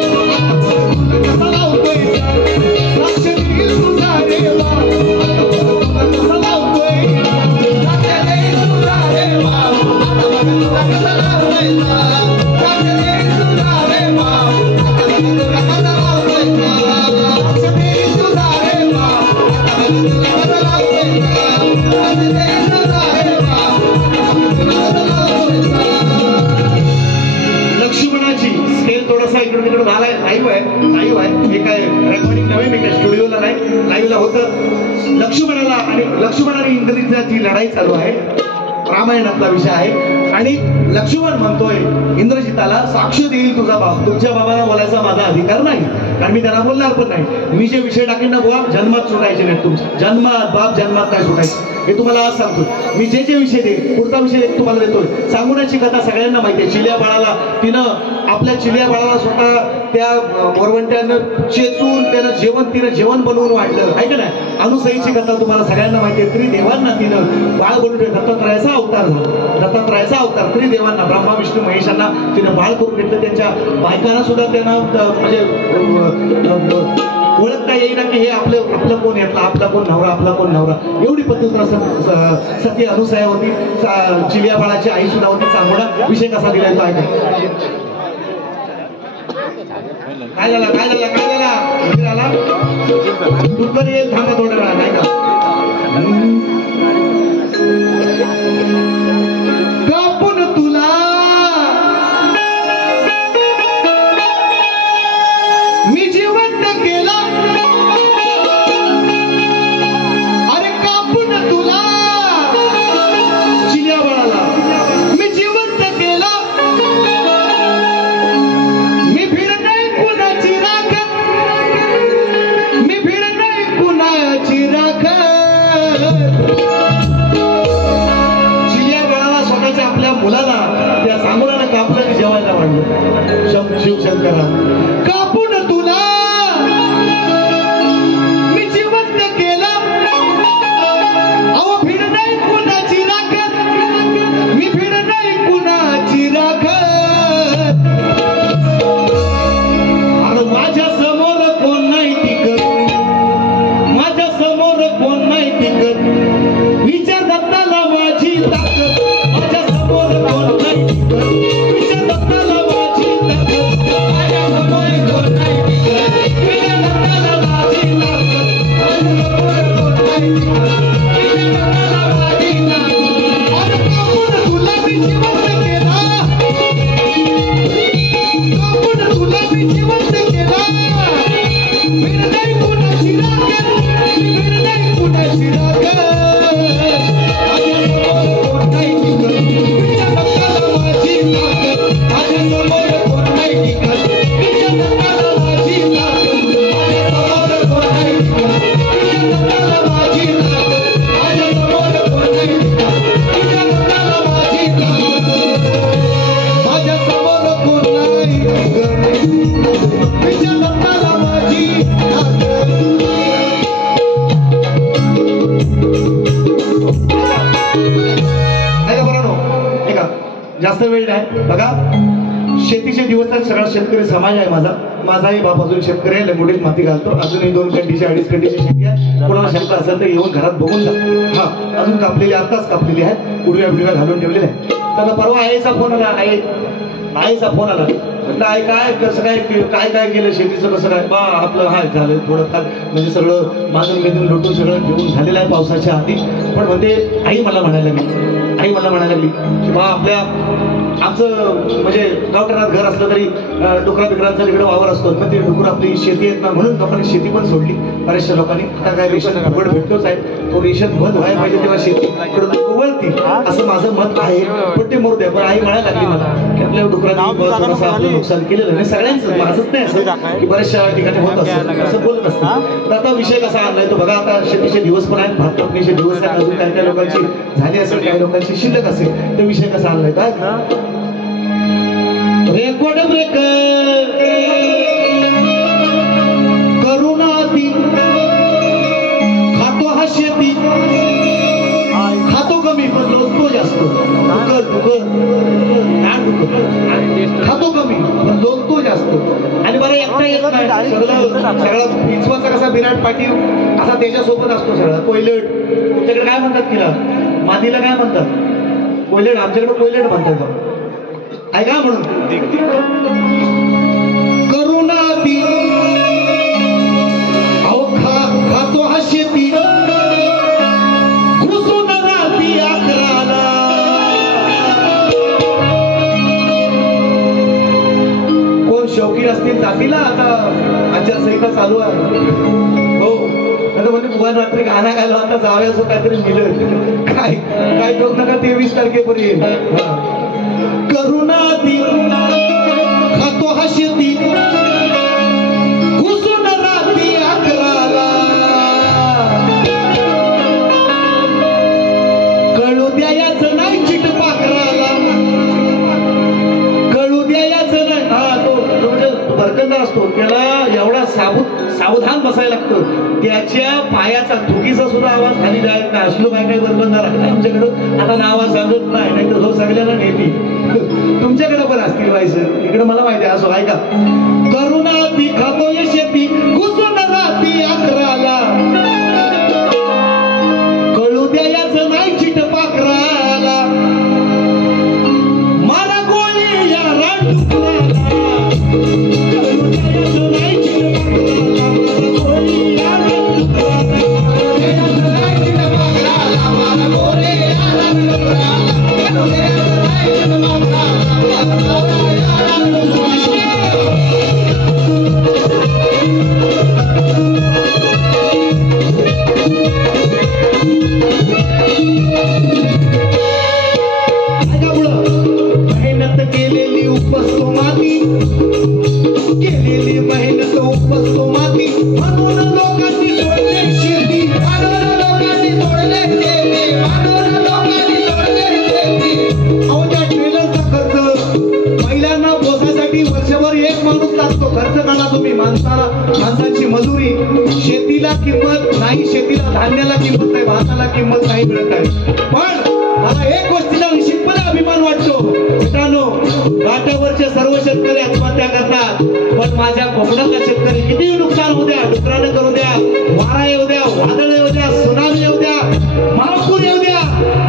तुला कसा लावतोय चाप. साक्ष देईल तुझा रे बाप, आता तुला कसा लावतोय चाप. साक्ष देईल तुझा रे बाप, आता तुला कसा लावतोय चाप. साक्ष देईल तुझा रे बाप, आता तुला कसा लावतोय चाप. साक्ष देईल तुझा रे बाप, आता तुला कसा लावतोय चाप. साक्ष देईल तुझा रे बाप, आता तुला कसा लावतोय चाप. लक्ष्मणाची स्केल थोडासा इकडे तिकडून आलाय. लाईव्ह आहे हे काय रेकॉर्डिंग नव्हे, मी काय स्टुडिओला नाही, लाईव्हला होतं. लक्ष्मणाला आणि लक्ष्मण आणि इंद्रजिताची लढाई चालू आहे, रामायणातला विषय आहे. आणि लक्ष्मण म्हणतोय इंद्रजिताला, साक्ष देईल तुझा बाप, तुमच्या बाबाला बोलायचा माझा अधिकार नाही, कारण मी त्यांना बोलणार पण नाही. मी जे विषय टाकेन ना बुवा, जन्मात सुटायचे नाहीत तुमच्या, जन्मात बाप जन्मात काय सुटायचं हे तुम्हाला आज सांगतो. मी जे विषय देईन, पुढचा विषय तुम्हाला देतोय. सांगण्याची कथा सगळ्यांना माहिती आहे. चिल्या बाळाला तिनं आपल्या चिल्या बाळाला स्वतः त्या वरवंट्यानं चेचून तिनं जेवण बनवून वाढलं आहे का नाही. अनुसईची कथा तुम्हाला सगळ्यांना माहिती आहे. त्रिदेवांना तिनं बाळ बनवून दत्तात्रयाचा अवतार झाला, दत्तात्रयाचा अवतार. त्रिदेवांना ब्रह्मा विष्णू महेशांना तिनं बाळ करून घेतलं. त्यांच्या बायकांना सुद्धा त्यांना म्हणजे ओळखता येईना की हे आपलं कोण यातला, आपला कोण नवरा, आपला कोण नवरा. एवढी पद्धत सती अनुसया होती. चिलिया बाळाची आई सुद्धा होती. चांगला विषय कसा दिलाय तो ऐका. काय झाला मंदिर आला डुक्कर येईल, थांबा थोडं वेळा. नाही का कापून तुला मी जिवंत केला, अरे कापून तुला चिल्या बाळाला मी जिवंत केला. मी भिड नाही कुणाची राख, मी भिड नाही कुणाची राख. चिल्या बाळाला स्वतःच्या आपल्या मुलाला त्या सांगुरानं कापलं की जेवायला वाढलं. शिवशंकरा कापून तुला मी जिवंत केला, अहो भिड नाही कुणाची राख, मी भिड नाही कुणाची राख. अरे माझ्या समोर कोण नाही टिकत, माझ्या समोर कोण नाही टिकत, विचार दत्ताला माझी ताकद. माझ्या समोर कोण नाही टिकत, विचार दत्ताला माझी ताकद. माझ्या समोर कोण नाही टिकत, विचार दत्ताला माझी ताकद. माझ्या समोर कोण नाही टिकत, विचार दत्ताला माझी ताकद. अरे कापून तुला मी जिवंत केला, कापून तुला मी जिवंत केला. भिड नाही कुणाची राख, भिड नाही कुणाची राख. माझ्या समोर कोण नाही टिकत, विचार दत्ताला माझी ताकद. माझ्या समोर कोण नाही टिकत, विचार दत्ताला माझी ताकद. माझ्या समोर कोण नाही टिकत, विचार दत्ताला माझी ताकद. माझ्या समोर कोण नाही टिकत, विचार दत्ताला माझी ताकद. माझ्या समोर कोण नाही टिकत, विचार दत्ताला माझी ताकद. जास्त वेळ नाही बघा. शेतीचे दिवस आहेत, सगळा शेतकरी समाज आहे माझा. माझाही बाप अजून शेतकरी आहे, मुठीत माती घालतो. अजूनही 2 खंडीची 2.5 खंडीची शेती आहे. कोणाला शंका असेल तर येऊन घरात बघून जा. हा अजून कापलेली, आत्ताच कापलेली आहे, उडव्या बिडव्या घालून ठेवलेल्या आहे. तर परवा आईचा फोन आला, आईचा फोन आला. म्हटलं आई काय कसं काय काय केलं शेतीचं, कसं काय बा आपलं हाय झालं थोडं फार, म्हणजे सगळं मागून मेदून लुटून सगळं घेऊन झालेलं आहे पावसाच्या आधी. पण म्हणते आई मला म्हणायला लागली की बा आमचं म्हणजे गावठाणात घर असलं तरी डुकरा बिकरांचा तिकडे वावर असतो ना, ती डुकर आपली शेती येत ना, म्हणून लोकांनी शेती पण सोडली बऱ्याचशा लोकांनी. आता काय रेशन फुकट भेटतोच आहे, तो रेशन बंद व्हायला पाहिजे तेव्हा शेती उघडती असं माझं मत आहे. पण ते मरू द्या. पण आई म्हणायला लागली मला की आपल्या डुकरांनी आपलं नुकसान केलेलं नाही, सगळ्यांचं माझंच नाही असं की बऱ्याचशा ठिकाणी होत असतं असं बोलत असतं. तर आता विषय कसा आणलाय तो बघा. आता शेतीचे दिवस पण आहेत, भात कापणीचे दिवस आहेत, अजून काही काही लोकांची झाली असेल, काही लोकांची शिल्लक असेल. तो विषय कसा आणलाय काय रेकॉर्ड ब्रेक करुणाती खातो हा शेती, खातो कमी पण लोकतो जास्त. खातो कमी पण लोकतो जास्त. आणि बरं एकटा येत नाही, सगळं पिचवाचा कसा विराट पाटील असा त्याच्यासोबत असतो सगळं. कोयलट तुमच्याकडे काय म्हणतात तिला, मादीला काय म्हणतात, कोयलट. आमच्याकडे कोयलट म्हणतात. ऐका म्हणून करुणाती खातो हा शेती, घुसून राहती अकराला. कोण शौकी गेली असतील जातीला. आता आचारसंहिता चालू आहे. हो आता म्हणजे भगवान रात्री गाणं गायला आता जावयाचं काहीतरी मिळेल. काय काय करू नका 23 तारखेपर्यंत. करुणा दिन खातो हशती घुसून रात्री 11ला. कळू द्यायचं नाही चिट पाखराला. कळू द्यायचं नाही. हा तो म्हणजे भरकंदार असतो. त्याला एवढा सावधान बसायला लागतं. त्याच्या पायाचा थुकीचा सुद्धा आवाज खाली जायत नाही. असलो काय काय भरकंदार आहे आमच्याकडं. आता नावा सांगत नाही तर जो सगळ्यांना नेती. तुमच्याकडे पण असतील व्हायचं. इकडे मला माहिती आहे. असो ऐका. करुणा ती खातोय शेती घुसून राहती 11ला. कळू द्यायचं नाही चिट पाखराला. मारा गोळी या रानडुकराला. कळू द्यायचं नाही चिट पाखराला. मारा गोळी या रानडुकराला. कळू द्यायचं नाही चिट पाखराला. मारा गोळी या रानडुकराला. कळू द्यायचं नाही चिट पाखराला. मारा गोळी या रानडुकराला. मेहनत केलेली उपसतो माती. केलेली मेहनत उपसतो माती. म्हणून लोकांनी सोडले शेती. म्हणून लोकांनी सोडले शेती. म्हणून लोकांनी सोडले शेती. अहो त्या ट्रेलरचा खर्च महिलांना पोसासाठी वर्षभर एक माणूस लागतो. खर्च काढा तुम्ही. माणसाची मजुरी. शेतीला किंमत नाही. शेतीला धान्याला किंमत नाही. भाताला किंमत नाही मिळत आहे. पण मला एक गोष्टीला निश्चितपणे अभिमान वाटतो. मित्रांनो घाटावरचे सर्व शेतकरी आत्महत्या करतात. पण माझ्या कोकणातला शेतकरी कितीही नुकसान होऊ द्या. डुकरानं करू द्या. वारा येऊ द्या. वादळ येऊ द्या. सुनामी येऊ द्या. महापूर येऊ द्या.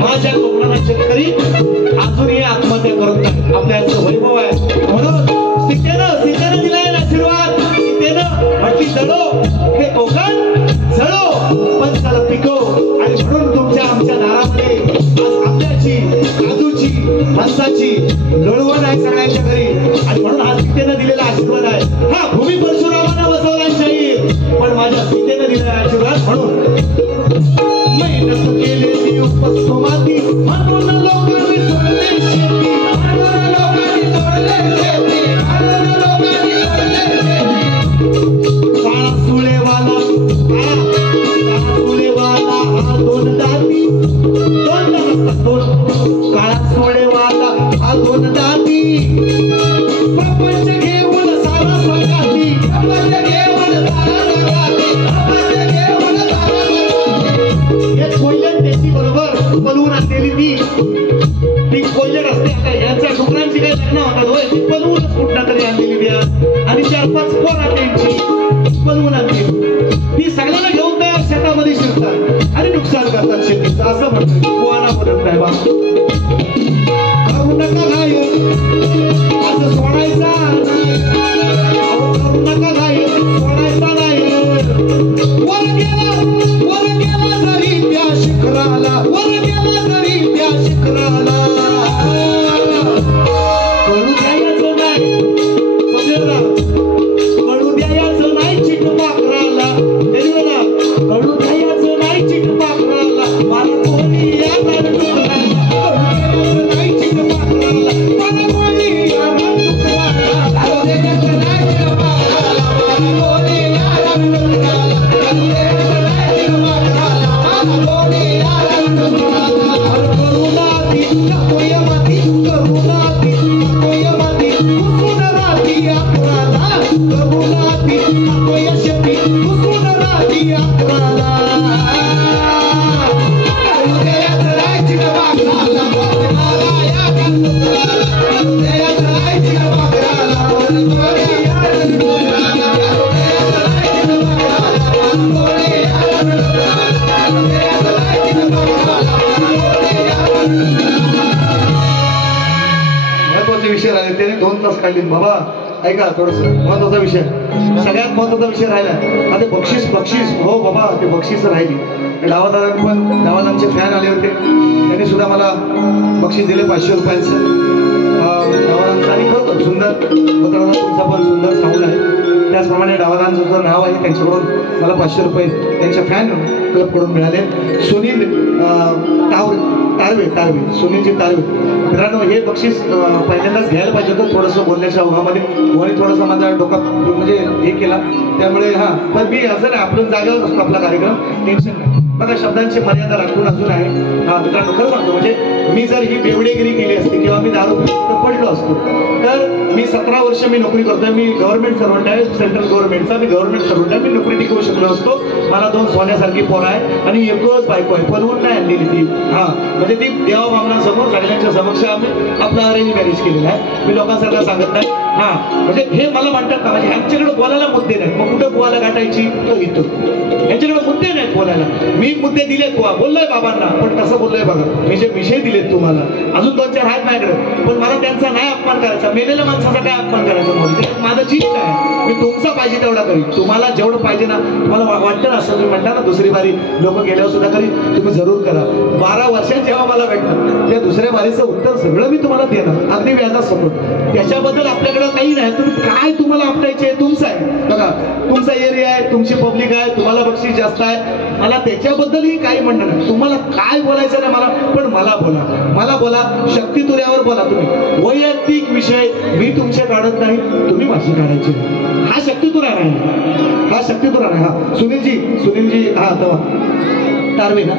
माझ्या कोकणातला शेतकरी अजूनही आत्महत्या करत नाही. आपल्या याचं वैभव आहे. म्हणून सीतेनं दिलाय आशीर्वाद. सीतेनं म्हटली जळो हे कोकण जळो पण चला पिको. आणि म्हणून तुमच्या आमच्या दारामध्ये आज आंब्याची काजूची फणसाची लोळवण आहे सगळ्यांच्या घरी. आणि म्हणून हा सीतेनं दिलेला आशीर्वाद आहे. हा भूमी परशुरामानं बसवला शाहीर. पण माझ्या सीतेनं दिलेला आशीर्वाद. म्हणून मेहनत केलेली उपसतो माती. म्हणून लोकांनी सोडले शेती. म्हणून लोकांनी सोडले शेती. म्हणून लोकांनी सोडले शेती. काळा सुळेवाला हा दोन दाती. दोन नसतात दोन. काळा सुळेवाला हा दोन दाती. प्रपंच घेऊन सारा संगाती. प्रपंच घेऊन सारा संगाती. प्रपंच घेऊन सारा संगाती. एक कोयलन त्याची बरोबर पलवून असलेली ती कोयलन असते. आता यांच्या डुकरांची काही लग्न होतात होय. ती पलवूनच कुठला तरी आणलेली द्या. आणि 4-5 पोरा त्यांची पलवून आणली. ती सगळ्यांना घेऊन तयार शेतामध्ये शिरतात आणि नुकसान करतात शेतीचं. असं म्हणतात. कोणाला बोलत नाही बा. करू नका घाय असं सोडायचा नाही. करू नका घाय सोडायचा नाही. वर गेला जरी त्या शिखराला. वर गेला जरी त्या शिखराला. कळू द्यायचं नाही. कळू द्यायचं नाही चिट पाखराला. कळू द्यायचं नाही चिट पाखराला. मला कोणी या रानडुकराला. कळू द्यायचं नाही चिट पाखराला. मला कोणी या रानडुकराला. कळू द्यायचं नाही चिट पाखराला. मला कोणी या रानडुकराला. कळू द्यायचं नाही चिट पाखराला. मला कोणी या रानडुकराला. करुणा ती खातोय माती. करुणा ती खातोय माती. घुसून राहती 11ला. करुणा ती खातोय शेती. घुसून राहती 11ला. कळू द्यायचं नाही चिट पाखराला. मला या रानडुकराला. कळू द्यायचं नाही चिट पाखराला. मला कोणी या रानडुकराला. कळू द्यायचं नाही चिट पाखराला. मला कोणी या रानडुकराला. कळू द्यायचं नाही चिट पाखराला. मला कोणी या रानडुकराला. महत्वाचे विषय राहिले. त्याने 2 तास काढले बाबा. ऐका थोडस महत्वाचा विषय. सगळ्यात महत्वाचा विषय राहिला. आता बक्षीस हो बाबा ते बक्षीस राहिली. गावात आमचे फॅन आले होते. त्यांनी सुद्धा मला बक्षीस दिले 500 रुपयांचं. गावात आणि खरोखर सुंदर मित्रांनो तुमचा पण सुंदर साऊंड आहे. त्याचप्रमाणे डावादांचं नाव आहे त्यांच्याकडून मला 500 रुपये त्यांच्या फॅन क्लबकडून मिळाले. सुनील तारवे सुनीलजी तारवे. मित्रांनो हे बक्षीस पहिल्यांदाच घ्यायला पाहिजे होतं. थोडंसं बोलण्याच्या ओघामध्ये कोणी थोडासा माझा डोका म्हणजे हे केला त्यामुळे पण मी असं नाही आपण जागेवर असतो आपला कार्यक्रम टेन्शन नाही. बघा शब्दांची मर्यादा राखून अजून आहे. मित्रांनो खरं सांगतो म्हणजे मी जर ही बेवडेगिरी केली असती किंवा मी दारू पडलो असतो तर मी 17 वर्ष मी नोकरी करतोय. मी गव्हर्नमेंट सर्वंट आहे सेंट्रल गव्हर्नमेंटचा. मी गव्हर्नमेंट सर्वंट आहे. मी नोकरी टिकवू शकलो असतो. मला 2 सोन्यासारखी पोरं आहे आणि एकच बायको आहे. पळवून नाही आणलेली ती. म्हणजे ती देवा बामणासमोर सगळ्यांच्या समक्ष आम्ही आपलं अरेंज मॅरेज केलेलं आहे. मी लोकांसारखं सांगत नाही. म्हणजे हे मला म्हणतात ना म्हणजे ह्यांच्याकडे बोलायला मुद्दे नाहीत. मग कुठं बोलायला गाठायची तर इथं यांच्याकडे मुद्दे नाहीत बोलायला. मी मुद्दे दिलेत बोललोय बाबांना पण कसं बोललोय बघा. मी जे विषय दिलेत तुम्हाला अजून 2-4 आहेत माझ्याकडे पण मला त्यांचा नाही अपमान करायचा. मेलेल्या माणसाचा काय अपमान करायचा. माझं जीत आहे. मी तुमचा पाहिजे तेवढा करीन. तुम्हाला जेवढं पाहिजे ना तुम्हाला वाटतं ना असं तुम्ही म्हणता ना दुसरी बारी लोक गेल्यावर सुद्धा करी तुम्ही जरूर करा. 12 वर्षात जेव्हा मला भेटणार त्या दुसऱ्या बारीचं उत्तर सगळं मी तुम्हाला देणार अगदी व्याजासकट. त्याच्याबद्दल आपल्याकडे काही नाही. तुम्ही काय तुम्हाला आपटायचे तुमचं आहे. बघा तुमचा एरिया आहे तुमची पब्लिक आहे तुम्हाला बक्षीस जास्त आहे. मला त्याच्याबद्दलही काही म्हणणं नाही. तुम्हाला काय बोलायचं नाही मला पण मला बोला शक्ती तुऱ्यावर बोला. तुम्ही वैयक्तिक विषय मी तुमचे काढत नाही तुम्ही माझी काढायची. हा शक्ती तुरा नाही. सुनीलजी तारवे ना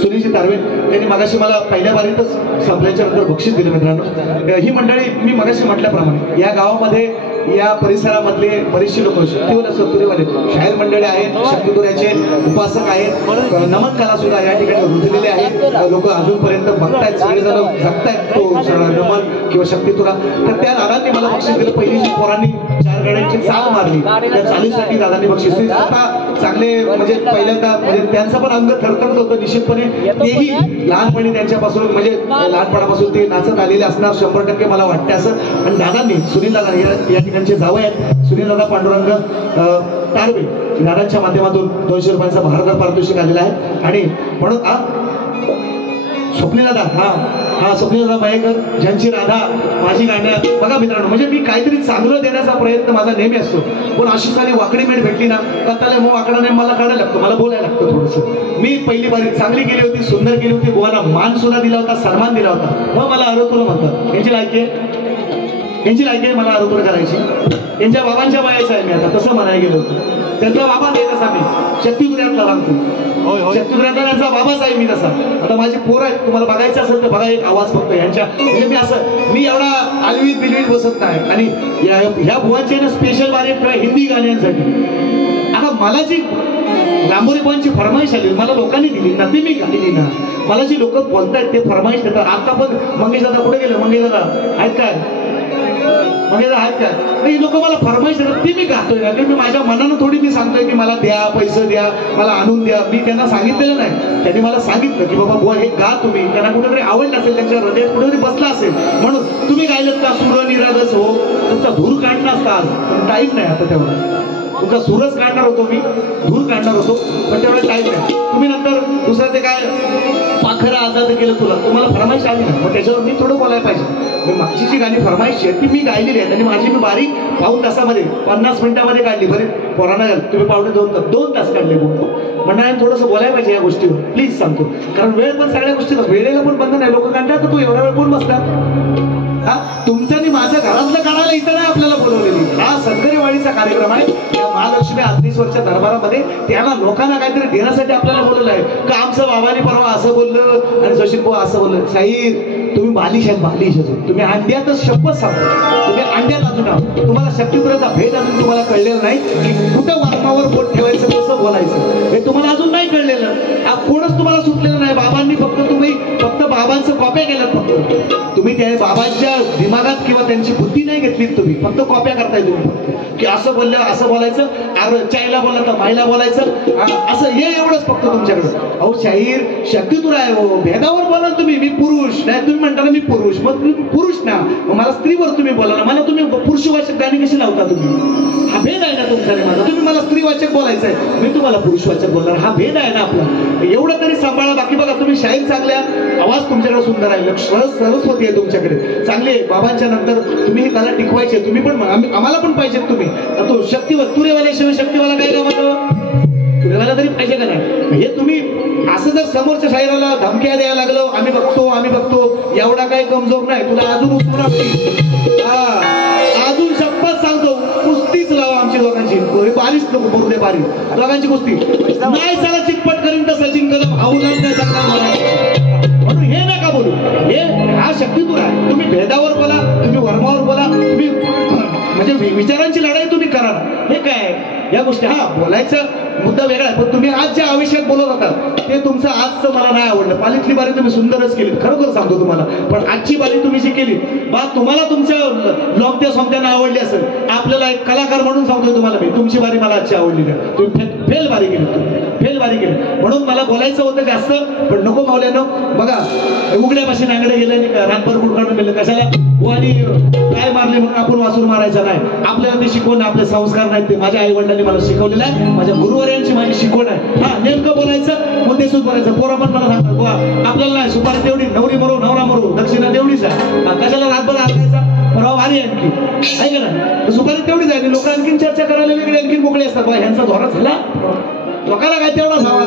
सुनीलजी तारवे त्यांनी मगाशी मला पहिल्या बारीतच संपल्याच्या नंतर बक्षीस दिले. मित्रांनो ही मंडळी मी मगाशी म्हटल्याप्रमाणे या गावामध्ये या परिसरामधले बरेचसे लोक शक्तितुरेवाले शाहीर मंडळी आहेत. शक्तितुऱ्याचे उपासक आहेत. नमन कला सुद्धा या ठिकाणी रुजलेले आहेत. लोक अजूनपर्यंत बघतायत सगळेजण जगतायत तो नमन किंवा शक्तितुरा. तर त्या दादांनी मला बक्षीस दिलं. पहिली पोरांनी 4 गाड्यांची चाल मारली त्या चालीसाठी दादांनी बक्षीस दिलं. आता चांगले म्हणजे पहिल्यांदा म्हणजे त्यांचं पण अंग थरथरत होतं निश्चितपणे. तेही लहानपणी त्यांच्यापासून म्हणजे लहानपणापासून ते नाचत आलेले असणार 100% मला वाटते असं. आणि दादांनी सुनील दादा या ठिकाणचे जावं आहेत सुनील दादा पांडुरंग तारवे दादांच्या माध्यमातून 200 रुपयांचा भारत पारितोषिक आलेला आहे. आणि म्हणून स्वप्नील दादा स्वप्नील दादा मयेकर ज्यांची राधा माझी गाणं बघा मित्रांनो म्हणजे मी काहीतरी चांगलं देण्याचा प्रयत्न माझा नेहमी असतो. पण अशी सारी वाकडी मेट भेटली ना त्याला मग वाकडा नाही मला काढायला लागतो. मला बोलायला लागतं थोडंसं. मी पहिली बारी चांगली केली होती सुंदर केली होती. बुवाला मान सुद्धा दिला होता सन्मान दिला होता. मग मला अरोतुला म्हणतात यांची लायकी आहे मला अरोतुला करायची. यांच्या बाबांच्या वयाचं आहे मी आता तसं म्हणायला गेलो होतं. त्यांचा बाबा नाही तसा मी शक्तिपुऱ्यातला लागतो. शक्तिपुऱ्यातला त्यांचा बाबाच आहे मी तसा. आता माझी पोर आहेत तुम्हाला बघायचं असेल तर बघा एक आवाज फक्त यांच्या म्हणजे मी एवढा आलवीत बिलवीत बसत नाही. आणि ह्या बुवांचे ना स्पेशल बारे हिंदी गाण्यांसाठी आता मला जी लांबोरी बुवांची फरमाईश आली मला लोकांनी दिली ना ती मी गायली ना. मला जी लोक बोलतायत ते फरमाईश देतात. आता पण मंगेश दादा कुठे गेले मंगेश दादा आहेत काय ही लोक मला फरमाईश देतात ती मी गातोय ना. मी माझ्या मनानं थोडी मी सांगतोय की मला द्या पैसे द्या मला आणून द्या. मी त्यांना सांगितलेलं नाही. त्यांनी मला सांगितलं की बाबा बुवा हे गा तुम्ही. त्यांना कुठेतरी आवडलं असेल त्यांच्या हृदयात कुठेतरी बसला असेल म्हणून तुम्ही गायलत का सूर निरागस हो. तुमचा धूर काढला असता आज पण टाईम नाही आता तेवढा. तुमचा सूरच काढणार होतो मी धूर काढणार होतो पण तेवढा टाईम नाही. तुम्ही नंतर दुसरं ते काय पाखरं आजाद केलं तुला तुम्हाला फरमाईश आली ना मग त्याच्यावर मी थोडं बोलायला पाहिजे. मागची जी गाणी फरमाईश आहे ती मी गायलेली आहे. आणि माझी मी बारीक पाऊण तासामध्ये 50 मिनिटामध्ये काढली. बरे पोरांना तुम्ही पावणे 2 तास काढले मंडळाने थोडंसं बोलायला पाहिजे या गोष्टीवर प्लीज सांगतो. कारण वेळ पण सगळ्या गोष्टीला वेळेला पण बंधन आहे. लोक काढतात तर तू एवढा वेळ कोण बसतात. तुमच्या आणि माझ्या घरातलं काढायला इथं नाही आपल्याला बोलवलेली. हा सदगरेवाडीचा कार्यक्रम आहे. या महालक्ष्मी 38 वर्षाच्या दरबारामध्ये त्याला लोकांना काहीतरी देण्यासाठी आपल्याला बोलवलं आहे का. आमचं बाबांनी परवा असं बोललं आणि सचिन भाऊ असं बोललं. शाहीर तुम्ही बालिश अजून तुम्ही अंड्यातच शपथ सांगतो. तुम्ही अंड्यात अजून तुम्हाला शक्तिपुराचा भेद अजून तुम्हाला कळलेला नाही की कुठं वारमावर बोट ठेवायचं कसं बोलायचं हे तुम्हाला अजून नाही कळलेलं. कोणच तुम्हाला सुटलेलं नाही. बाबांनी फक्त बाबांचं कॉप्या केल्यात. फक्त तुम्ही त्या बाबांच्या दिमागात किंवा त्यांची बुद्धी नाही घेतली तुम्ही फक्त कॉप्या करताय तुम्ही की असं बोललं असं बोलायचं, अरे चायला बोलला तर मायला बोलायचं, असं हे एवढंच फक्त तुमच्याकडे. अहो शाहीर शक्तीतून आहे हो, भेदावर बोला तुम्ही, मी पुरुष नाही, तुम्ही म्हणता ना मी पुरुष, मग तुम्ही पुरुष ना, मला स्त्रीवर तुम्ही बोला ना, मला तुम्ही पुरुषवाचक गाणी कशी लावता तुम्ही? हा भेद आहे ना तुमचा रे माझा. तुम्ही मला स्त्रीवाचक बोलायचं आहे, मी तुम्हाला पुरुषवाचक बोलणार, हा भेद आहे ना आपला. एवढं तरी सांभाळा. बाकी बघा तुम्ही शाहीर चांगल्या, आवाज तुमच्याकडे सुंदर आहे, सरस्वती आहे तुमच्याकडे चांगली आहे. बाबांच्या नंतर तुम्ही ही कला टिकवायची, तुम्ही पण आम्हाला पण पाहिजे. तुम्ही तो शक्तीवर तुरेवाल्याशिवाय शक्तीवाला काय का तुरेवाला तरी पाहिजे का नाही? हे तुम्ही असं जर समोरच्या शाहिराला धमक्या द्यायला लागलो, आम्ही बघतो एवढा काही कमजोर नाही, तुला अजून उचलून अजून शपथ सांगतो, कुस्तीच लावा आमची दोघांची, बारीच नको करू दे, बारी दोघांची कुस्ती नाही. चला चितपट करीन तर सचिन कदम हाऊलाच नाही सांगणार, म्हणून हे नका बोलू. हे हा शक्तीतून आहे. तुम्ही भेदावर बोला, तुम्ही वर्मावर बोला, तुम्ही म्हणजे विचारांची लढाई तुम्ही करा. हे काय या गोष्टी, हा बोलायचं मुद्दा वेगळा आहे, पण तुम्ही आज ज्या आयुष्यात बोलत होता ते तुमचं आजचं मला नाही आवडलं. पालीतली बारी तुम्ही सुंदरच केली, खरोखर सांगतो तुम्हाला, पण आजची बारी तुम्ही जी केली बा, तुम्हाला तुमच्या लोमत्या सोमत्यांना आवडली असेल, आपल्याला एक कलाकार म्हणून सांगतोय तुम्हाला मी, तुमची बारी मला आजची आवडली नाही. तुम्ही फेल बारी केली, फेल बारी केली, म्हणून मला बोलायचं होतं जास्त, पण नको मावल्यानं. बघा उघड्या भाषेने अंगडे गेले, रातभर गुडकाडून गेलं, कशाला वाली काय मारले म्हणून आपण वासून मारायचं नाही. आपल्याला ते शिकवण, आपले संस्कार नाहीत, ते माझ्या आई वडिलांनी मला शिकवलेलं आहे, माझ्या गुरुवर्यांची माझी शिकवण आहे. हा नेमकं बोलायचं, मुद्देसूद बोलायचं. पोरं पण मला सांगतात बुवा आपल्याला नाही, सुपारी तेवढी, नवरी मरो नवरा मरो, दक्षिणा तेवढीच आहे, कशाला रातभर आणायचा, परवा भारी आणखी आहे का ना, सुपारी तेवढीच आहे. लोक आणखीन चर्चा करायला वेगळे आणखीन मोकळे असतात, बा ह्यांचा धोरा झाला, लोकांना काय तेवढाच हवा.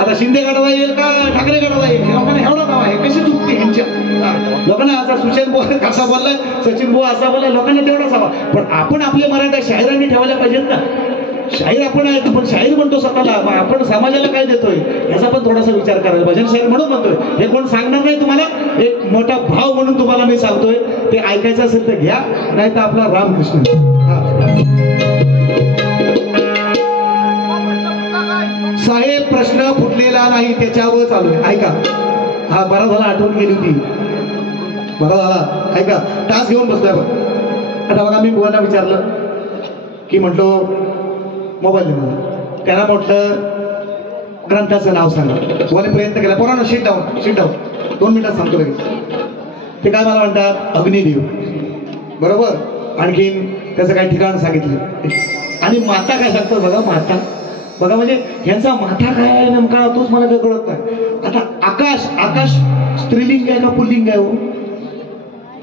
आता शिंदे काढायला येईल का ठाकरे काढायला येईल, लोकांना एवढाच हवा. हे कशी चुकते ह्यांच्या लोकांना, आता सुचेन बुवा कसा बोललाय, सचिन बुवा असा बोललाय, लोकांना तेवढाच हवा. पण आपण आपले मराठा शाहिरांनी ठेवायला पाहिजेत ना. शाहीर आपण आहे, पण शाहीर म्हणतो स्वतःला, आपण समाजाला काय देतोय याचा पण थोडासा विचार करायला पाहिजे. शाहीर म्हणून म्हणतोय, हे कोण सांगणार नाही तुम्हाला, एक मोठा भाव म्हणून तुम्हाला मी सांगतोय. ते ऐकायचं असेल तर घ्या, नाही तर आपला रामकृष्ण. साहेब प्रश्न फुटलेला नाही, त्याच्यावर चालू आहे, ऐका. हा बरा झाला आठवण गेली होती, बरा झाला, ऐका. तास घेऊन बसतोय बघ. आता बघा मी बुवांना विचारलं की म्हटलो मोबाईल दे मला, त्याला म्हटलं ग्रंथाचं नाव सांगा. बुवाने प्रयत्न केला, पोरांनो शीट डाऊन 2 मिनिटात सांगतो लगेच. ते काय मला म्हणतात, अग्निदेव, बरोबर. आणखीन त्याचं काही ठिकाण सांगितलं, आणि माता काय सांगतात बघा, माता बघा, म्हणजे ह्यांचा माथा काय आहे नेमका तोच मला काही कळत नाही. आता आकाश, आकाश स्त्रीलिंग आहे का पुल्लिंग आहे हो?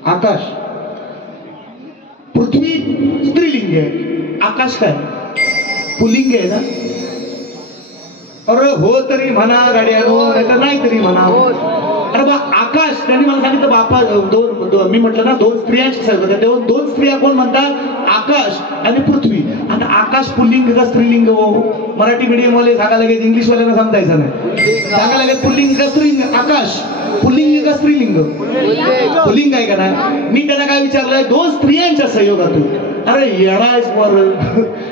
आकाश. पृथ्वी स्त्रीलिंग आहे, आकाश काय पुल्लिंग आहे ना? अरे हो तरी म्हणा गाड्या, नाही तरी म्हणा. अरे बा आकाश, त्यांनी मला सांगितलं बापा मी म्हटलं ना 2 स्त्रियांची सांगितलं, तेव्हा 2 स्त्रिया कोण म्हणतात, आकाश आणि पृथ्वी. आता आकाश पुल्लिंग का स्त्रीलिंग हो? मराठी मीडियम वाले सांगायला लागेल, इंग्लिश वाल्यांना समजायचं नाही, सांगायला लागेल पुल्लिंग का स्त्रीलिंग. आकाश पुल्लिंग का स्त्रीलिंग? पुल्लिंग आहे का नाही? मी त्यांना काय विचारलंय, 2 स्त्रियांच्या संयोगातून. अरे येडायच वर,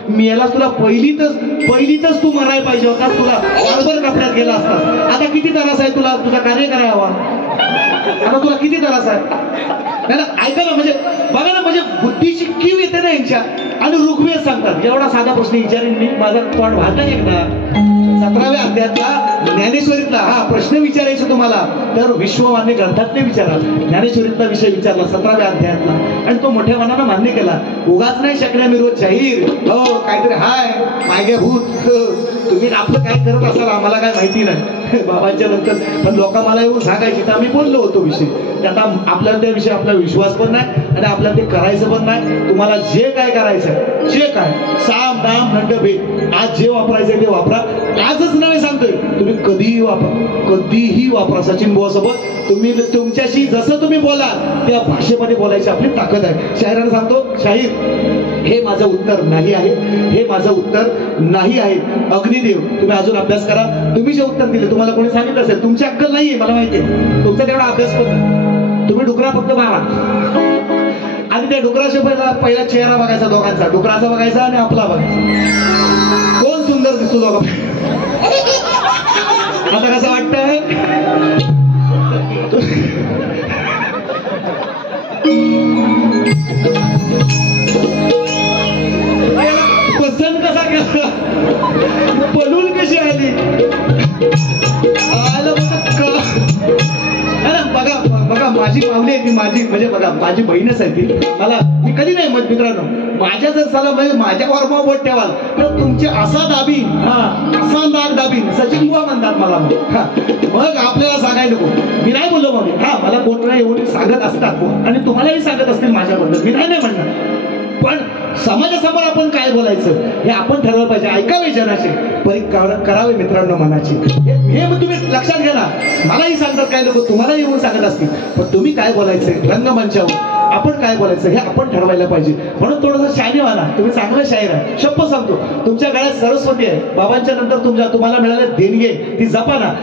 मी याला तुला पहिलीतच तू मरायला पाहिजे होता, तुला बरोबर कपड्यात गेला असता. आता किती त्रास आहे तुला, तुझा कार्य करायला हवा, आता तुला किती त्रास आहे ना. ऐका ना, म्हणजे बघा ना, म्हणजे बुद्धीची कीव येते ना यांच्या. आणि ऋग्वेद सांगतात, एवढा साधा प्रश्न विचारेन मी, माझा तोंड भाता एकदा 17व्या अध्यायातला ज्ञानेश्वरीतला हा प्रश्न विचारायचा तुम्हाला, तर विश्वमान्य ग्रंथातले विचारा. ज्ञानेश्वरीतला विषय विचारला 17व्या अध्यायातला, आणि तो मोठ्या मनानं मान्य केला. उगाच नाही शकण्या मी रोज जाहीर हो काहीतरी हाय मागे भूत, तुम्ही आपलं काय करत असाल आम्हाला काय माहिती नाही बाबांच्या नंतर. पण लोक मला येऊन सांगायची, तर आम्ही बोललो होतो विषय. आता आपल्याला त्याविषयी आपला विश्वास पण नाही, आणि आपल्याला ते करायचं पण नाही. तुम्हाला जे काय करायचं, जे काय साम दाम दंड भेद, आज जे वापरायचं ते वापरा. आजच नव्हे सांगतोय, तुम्ही कधीही वापरा, कधीही वापरा. सचिन बुवा सोबत तुम्ही तुमच्याशी जसं तुम्ही बोला त्या भाषेमध्ये बोलायची आपली ताकद आहे. शाहिरांना सांगतो, शाहीर हे माझं उत्तर नाही आहे, हे माझं उत्तर नाही आहे. अग्निदेव तुम्ही अजून अभ्यास करा. तुम्ही जे उत्तर दिले तुम्हाला कोणी सांगितलं असेल, तुमची अक्कल नाहीये मला माहितीये, तुमचा तेवढा अभ्यास पण. तुम्ही डुकरा फक्त मारा, आणि त्या डुकराच्या पहिला चेहरा बघायचा दोघांचा, डुकराचा बघायचा आणि आपला बघायचा, कोण सुंदर दिसतो दोघा. आता कसं वाटतंय, माझी माऊली आहे ती, माझी म्हणजे बघा माझी बहीणच आहे ती. मी कधी नाही मत मित्रांनो, माझ्या जर साला म्हणजे माझ्यावर बोट ठेवाल तर तुमचे असा दाबीन, असा नाक दाबीन, सचिन बुवा म्हणतात मला. मग आपल्याला सांगायला नको, मी नाही बोललो मग. मला कोण नाही येऊन सांगत असतात आणि तुम्हालाही सांगत असतील माझ्याबद्दल, मी नाही म्हणणार. पण समाजासमोर आपण काय बोलायचं हे आपण ठरवलं पाहिजे. ऐकावे जनाचे परी करावे मित्रांनो मनाची. हे तुम्ही लक्षात घ्या ना. मलाही सांगतात काय लोक, तुम्हालाही येऊन सांगत असतील, पण तुम्ही काय बोलायचं रंगमंचावर, आपण काय बोलायचं हे आपण ठरवायला पाहिजे. म्हणून थोडंसं शायरी व्हा. तुम्ही चांगलं शायर आहे, शप्प सांगतो. तुमच्या गळ्यात सरस्वती आहे, बाबांच्या नंतर तुम्हाला मिळाले देणगे, ती जपा ना.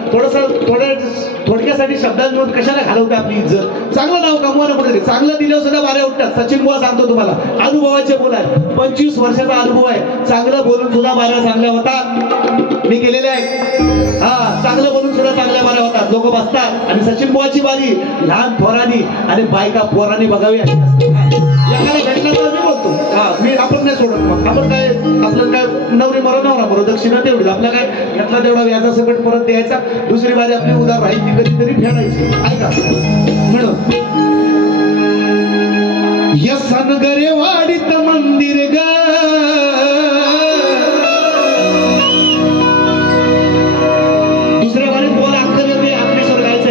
थोडक्यासाठी शब्दांजोड कशाला घालवते आपली इज्जत. चांगलं नाव कमवा ना कुठेतरी. चांगलं दिलं सुद्धा बारे उठतात. सचिन बुवा सांगतो तुम्हाला, अनुभवाचे बोल आहे, 25 वर्षाचा अनुभव आहे. चांगलं बोलून सुद्धा बाऱ्या चांगल्या होतात, मी केलेले आहे. चांगलं बोलून सुद्धा चांगल्या बाऱ्या होतात, लोक बसतात. आणि सचिन बुवाची बारी लहान थोरांनी आणि बायका पोरांनी बघावी. एखादा भेटला तर मी बोलतो, आपण नाही सोडत. मग आपण काय, आपलं काय नवरी नवरा दक्षिणा तेवढीच, आपला काय घेतला तेवढा व्याजा सकट परत द्यायचा. दुसरी बारी आपली उधार राहील ती कधीतरी फेडायची. ऐका म्हणून यसन गरे वाडीत मंदिर ग, दुसऱ्या बारीत तुम्हाला अक्कल येते. अग्नेश्वर गायचं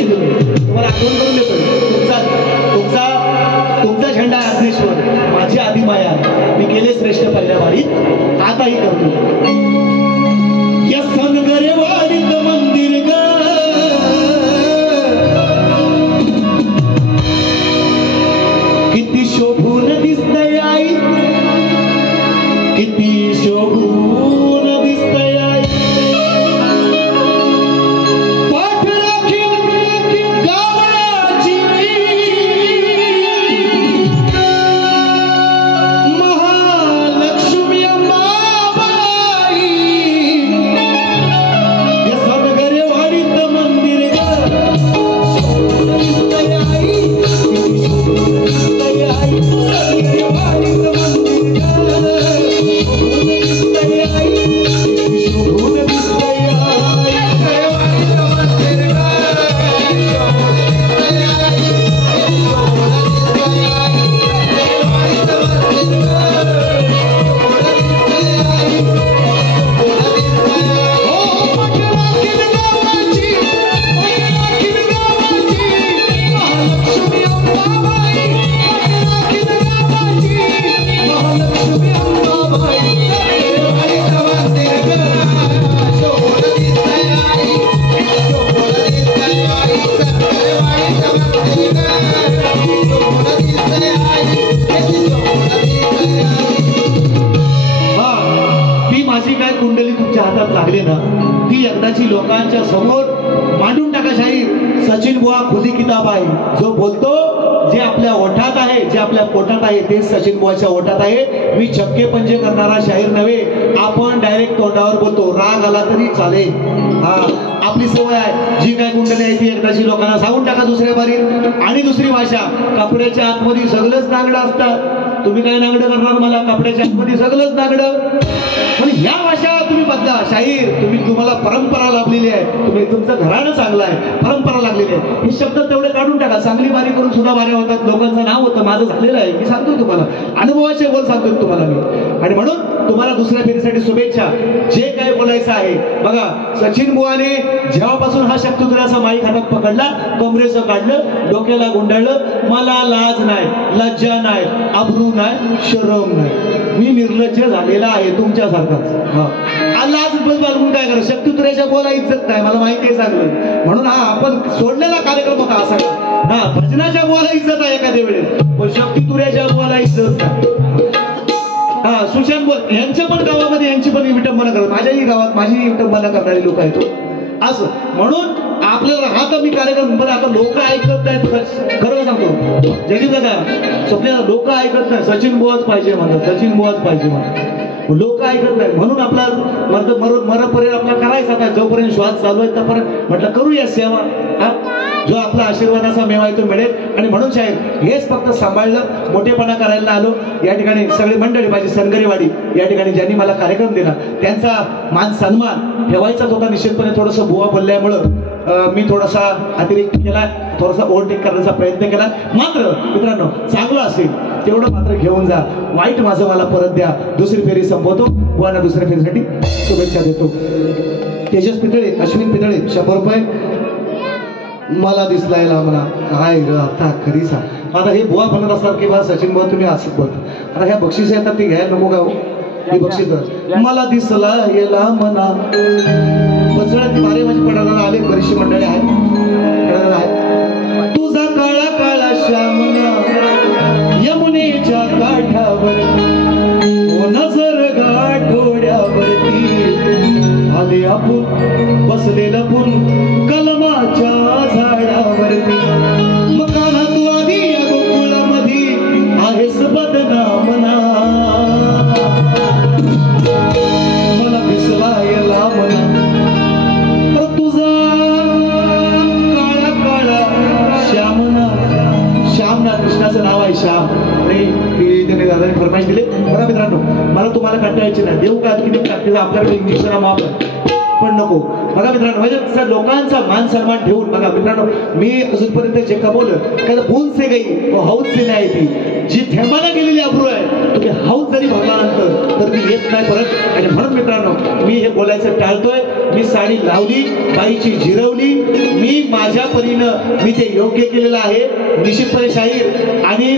तुम्हाला आठवण करून देतो. तुमचा झेंडा अग्नेश्वर, माझी आधी माया. मी केले श्रेष्ठ पहिल्या वारीत, आताही करतो. या सनगरे वारीत मंदिर ग, किती शोभून दिसतय आई, किती शोभून दिसतय आई. पाठ राखील गावाची महालक्ष्मी अंबाबाई. या सनगरे वाडीत मंदिर ग, दिसतय आई, किती शोभून दिसतय आई. सनगरे वाडीत मंदिर ग, दिसतय आई, किती शोभून दिसतय आई. ती माझी काय कुंडली तुमच्या हातात लागली ना, ती एकदाची लोकांच्या समोर मांडून टाका शाहीर. सचिन बुवा खुली किताब आहे. जो बोलतो, जे आपल्या ओठात आहे, जे आपल्या पोटात आहे, ते सचिन बुवाच्या ओठात आहे. मी छक्के पंजे करणारा शाहीर नव्हे. आपण डायरेक्ट तोंडावर बोलतो, राग आला तरी चालेल. आपली सवय आहे. जी काय कुंडली आहे ती एकदाची लोकांना सांगून टाका दुसऱ्या बारीत. आणि दुसरी भाषा, कपड्याच्या आतमध्ये सगळंच नागडं असतात. तुम्ही काय नागडं करणार मला, कपड्याच्या आतमध्ये सगळंच नागडं. पण ह्या भाषा तुम्ही बदला शाहीर. तुम्हाला परंपरा लाभलेली आहे, तुमचं घराणं चांगलं आहे, परंपरा लागलेली आहे. हे शब्द तेवढे काढून टाका. चांगली बारी करून सुद्धा बाऱ्या होतात, लोकांचं नाव होतं. माझं झालेलं आहे, मी सांगतो तुम्हाला, अनुभवाचे बोल सांगतो तुम्हाला मी. आणि म्हणून तुम्हाला दुसऱ्या फेरीसाठी शुभेच्छा. जे काय बोलायचं आहे बघा, सचिन बुवाने जेव्हापासून हा शक्तिधुराचा माईक हातात पकडला, कमरेचं काढलं, डोक्याला गुंडाळलं. मला लाज नाही, लज्जा नाही, अब्रू नाही, शरम नाही. मी निर्लज्ज झालेला आहे तुमच्यासारखाच. लाज बाळगून काय करा, शक्तिधुराच्या बोला इज्जत नाही, मला माहिती आहे चांगलं. म्हणून आपण सोडलेला कार्यक्रम होता असा. भजनाच्या बोला इज्जत आहे एखाद्या वेळेस, पण शक्तिधुराच्या बोला इज्जत नाही. सुशांत बोल यांच्या पण गावामध्ये यांची पण विटंबना करतात. माझ्याही गावात माझी विटंबना करणारी लोक आहेत असं. म्हणून आपल्याला हा तर मी कार्यक्रम बरं, आता लोक ऐकत नाहीत. खरं सांगतो जयदीप दादा, आपल्याला लोक ऐकत नाही. सचिन बुवाच पाहिजे म्हणतात, सचिन बुवाच पाहिजे म्हणतात. लोक ऐकत नाही. म्हणून आपला मरपर्यंत आपला करायचा काय, जोपर्यंत श्वास चालू आहे तोपर्यंत म्हटलं करूया सेवा. जो आपला आशीर्वादाचा मेवा आहे तो मिळेल. आणि म्हणून शाहीर हेच फक्त सांभाळलं, मोठेपणा करायला आलो. या ठिकाणी सगळी मंडळी, माझी सनगरेवाडी या ठिकाणी ज्यांनी मला कार्यक्रम दिला त्यांचा मान सन्मान ठेवायचाच होता निश्चितपणे. थोडंसं बुवा बोलल्यामुळं मी थोडासा अतिरिक्त केला, थोडासा ओव्हरटेक करण्याचा प्रयत्न केला. मात्र मित्रांनो चांगलं असेल तेवढं मात्र घेऊन जा, वाईट माझं मला परत द्या. दुसरी फेरी संपवतो, बुवांना दुसऱ्या फेरीसाठी शुभेच्छा देतो. तेजस पितळे, अश्विन पितळे 100 रुपये. मला दिसलाय म्हणा काय ग आता खरी सांग. आता हे बुवा म्हणत असतात की बा सचिन बुवा तुम्ही असं बोलता, आता ह्या बक्षीस येतात ते घ्यायला नको का हो? हे बक्षीस मला दिसला येला म्हणा बसळ्यात बारे म्हणजे पडणारा आले, बरीचशी मंडळी आहेत. तुझा काळा काळा श्यामना यमुनेच्या काठावर नजर गाठोड्यावरती आले आपण बसले लपून कलमाच्या झाडावरती. मग काना तू आधी या गोकुळामध्ये आहेस बदनामना. मला दिसला येला म्हणा तर तुझा काळा काळा श्यामना. श्यामना कृष्णाचं नाव आहे श्याम. त्याने दादाने फरमाईश दिले. बघा मित्रांनो मला तुम्हाला कंटाळायची नाही, देऊ का किती टाकते आपल्याकडे इंग्लिशला माफ पण नको. बघा मित्रांनो म्हणजे लोकांचा मान सन्मान ठेवून बघा मित्रांनो मी अजूनपर्यंत जे कमवलं कारण भूल से गई हौद से नाही. ती जी थेंबाला गेलेली अब्रू आहे तुम्ही हौद जरी भरल्यानंतर तर ती येत नाही परत. आणि म्हणून मित्रांनो मी हे बोलायचं टाळतोय. मी साडी लावली, बाईची जिरवली, मी माझ्या परीनं मी ते योग्य केलेलं आहे. निश्चितपणे शाहीर आणि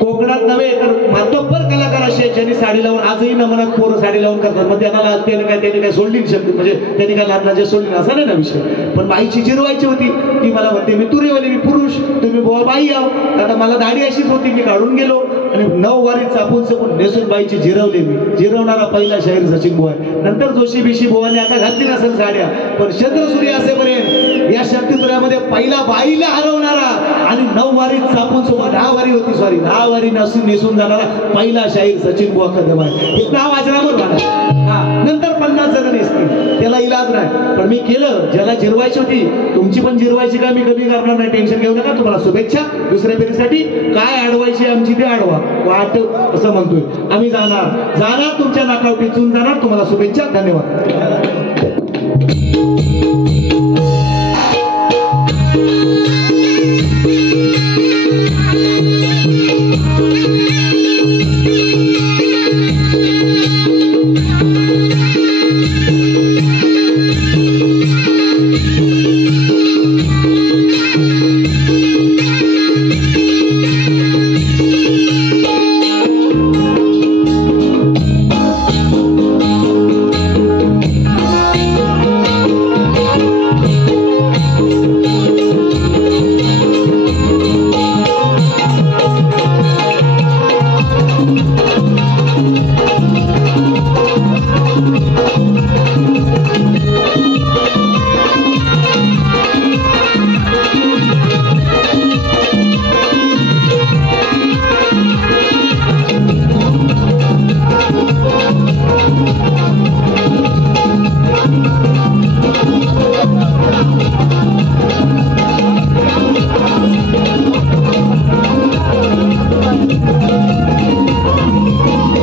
कोकणात नव्हे तर मातब्बर कलाकार असे ज्यांनी साडी लावून आजही नमनात पोरं साडी लावून करतात. मग त्यांना त्याने काय सोडली शब्द म्हणजे त्यांनी काय लादला सोडली असा नाही ना विषय. पण बाईची जिरवायची होती ती मला म्हणते मी तुरेवाली मी पुरुष तुम्ही बुवा बाई आहो. आता मला दाढी अशीच होती मी काढून गेलो आणि 9 वारी चापून चपून नेसून बाईची जिरवली. मी जिरवणारा पहिला शाहीर सचिन बुवा. नंतर जोशी बिशी बुवाने आता घातली नसेल साड्या पण चंद्र सूर्य असेपर्यंत या शक्तिपुरामध्ये पहिला बाईला हरवणारा आणि 9 वारी चापून सोबत 10 वारी होती 10 वारी नेसून जाणारा पहिला शाहीर सचिन बुवा कदम आहे. हे नाव अजरामर झालं. नंतर 50 जण नेसतील त्याला इलाज नाही. पण मी केलं ज्याला जिरवायची होती. तुमची पण जिरवायची का मी कमी करणार नाही, टेन्शन घेऊ नका. तुम्हाला शुभेच्छा दुसऱ्या फेरीसाठी. काय अडवायची आमची ते अडवा वाट असं म्हणतोय आम्ही. जाणार तुमच्या नाकावटीतून जाणार. तुम्हाला शुभेच्छा, धन्यवाद.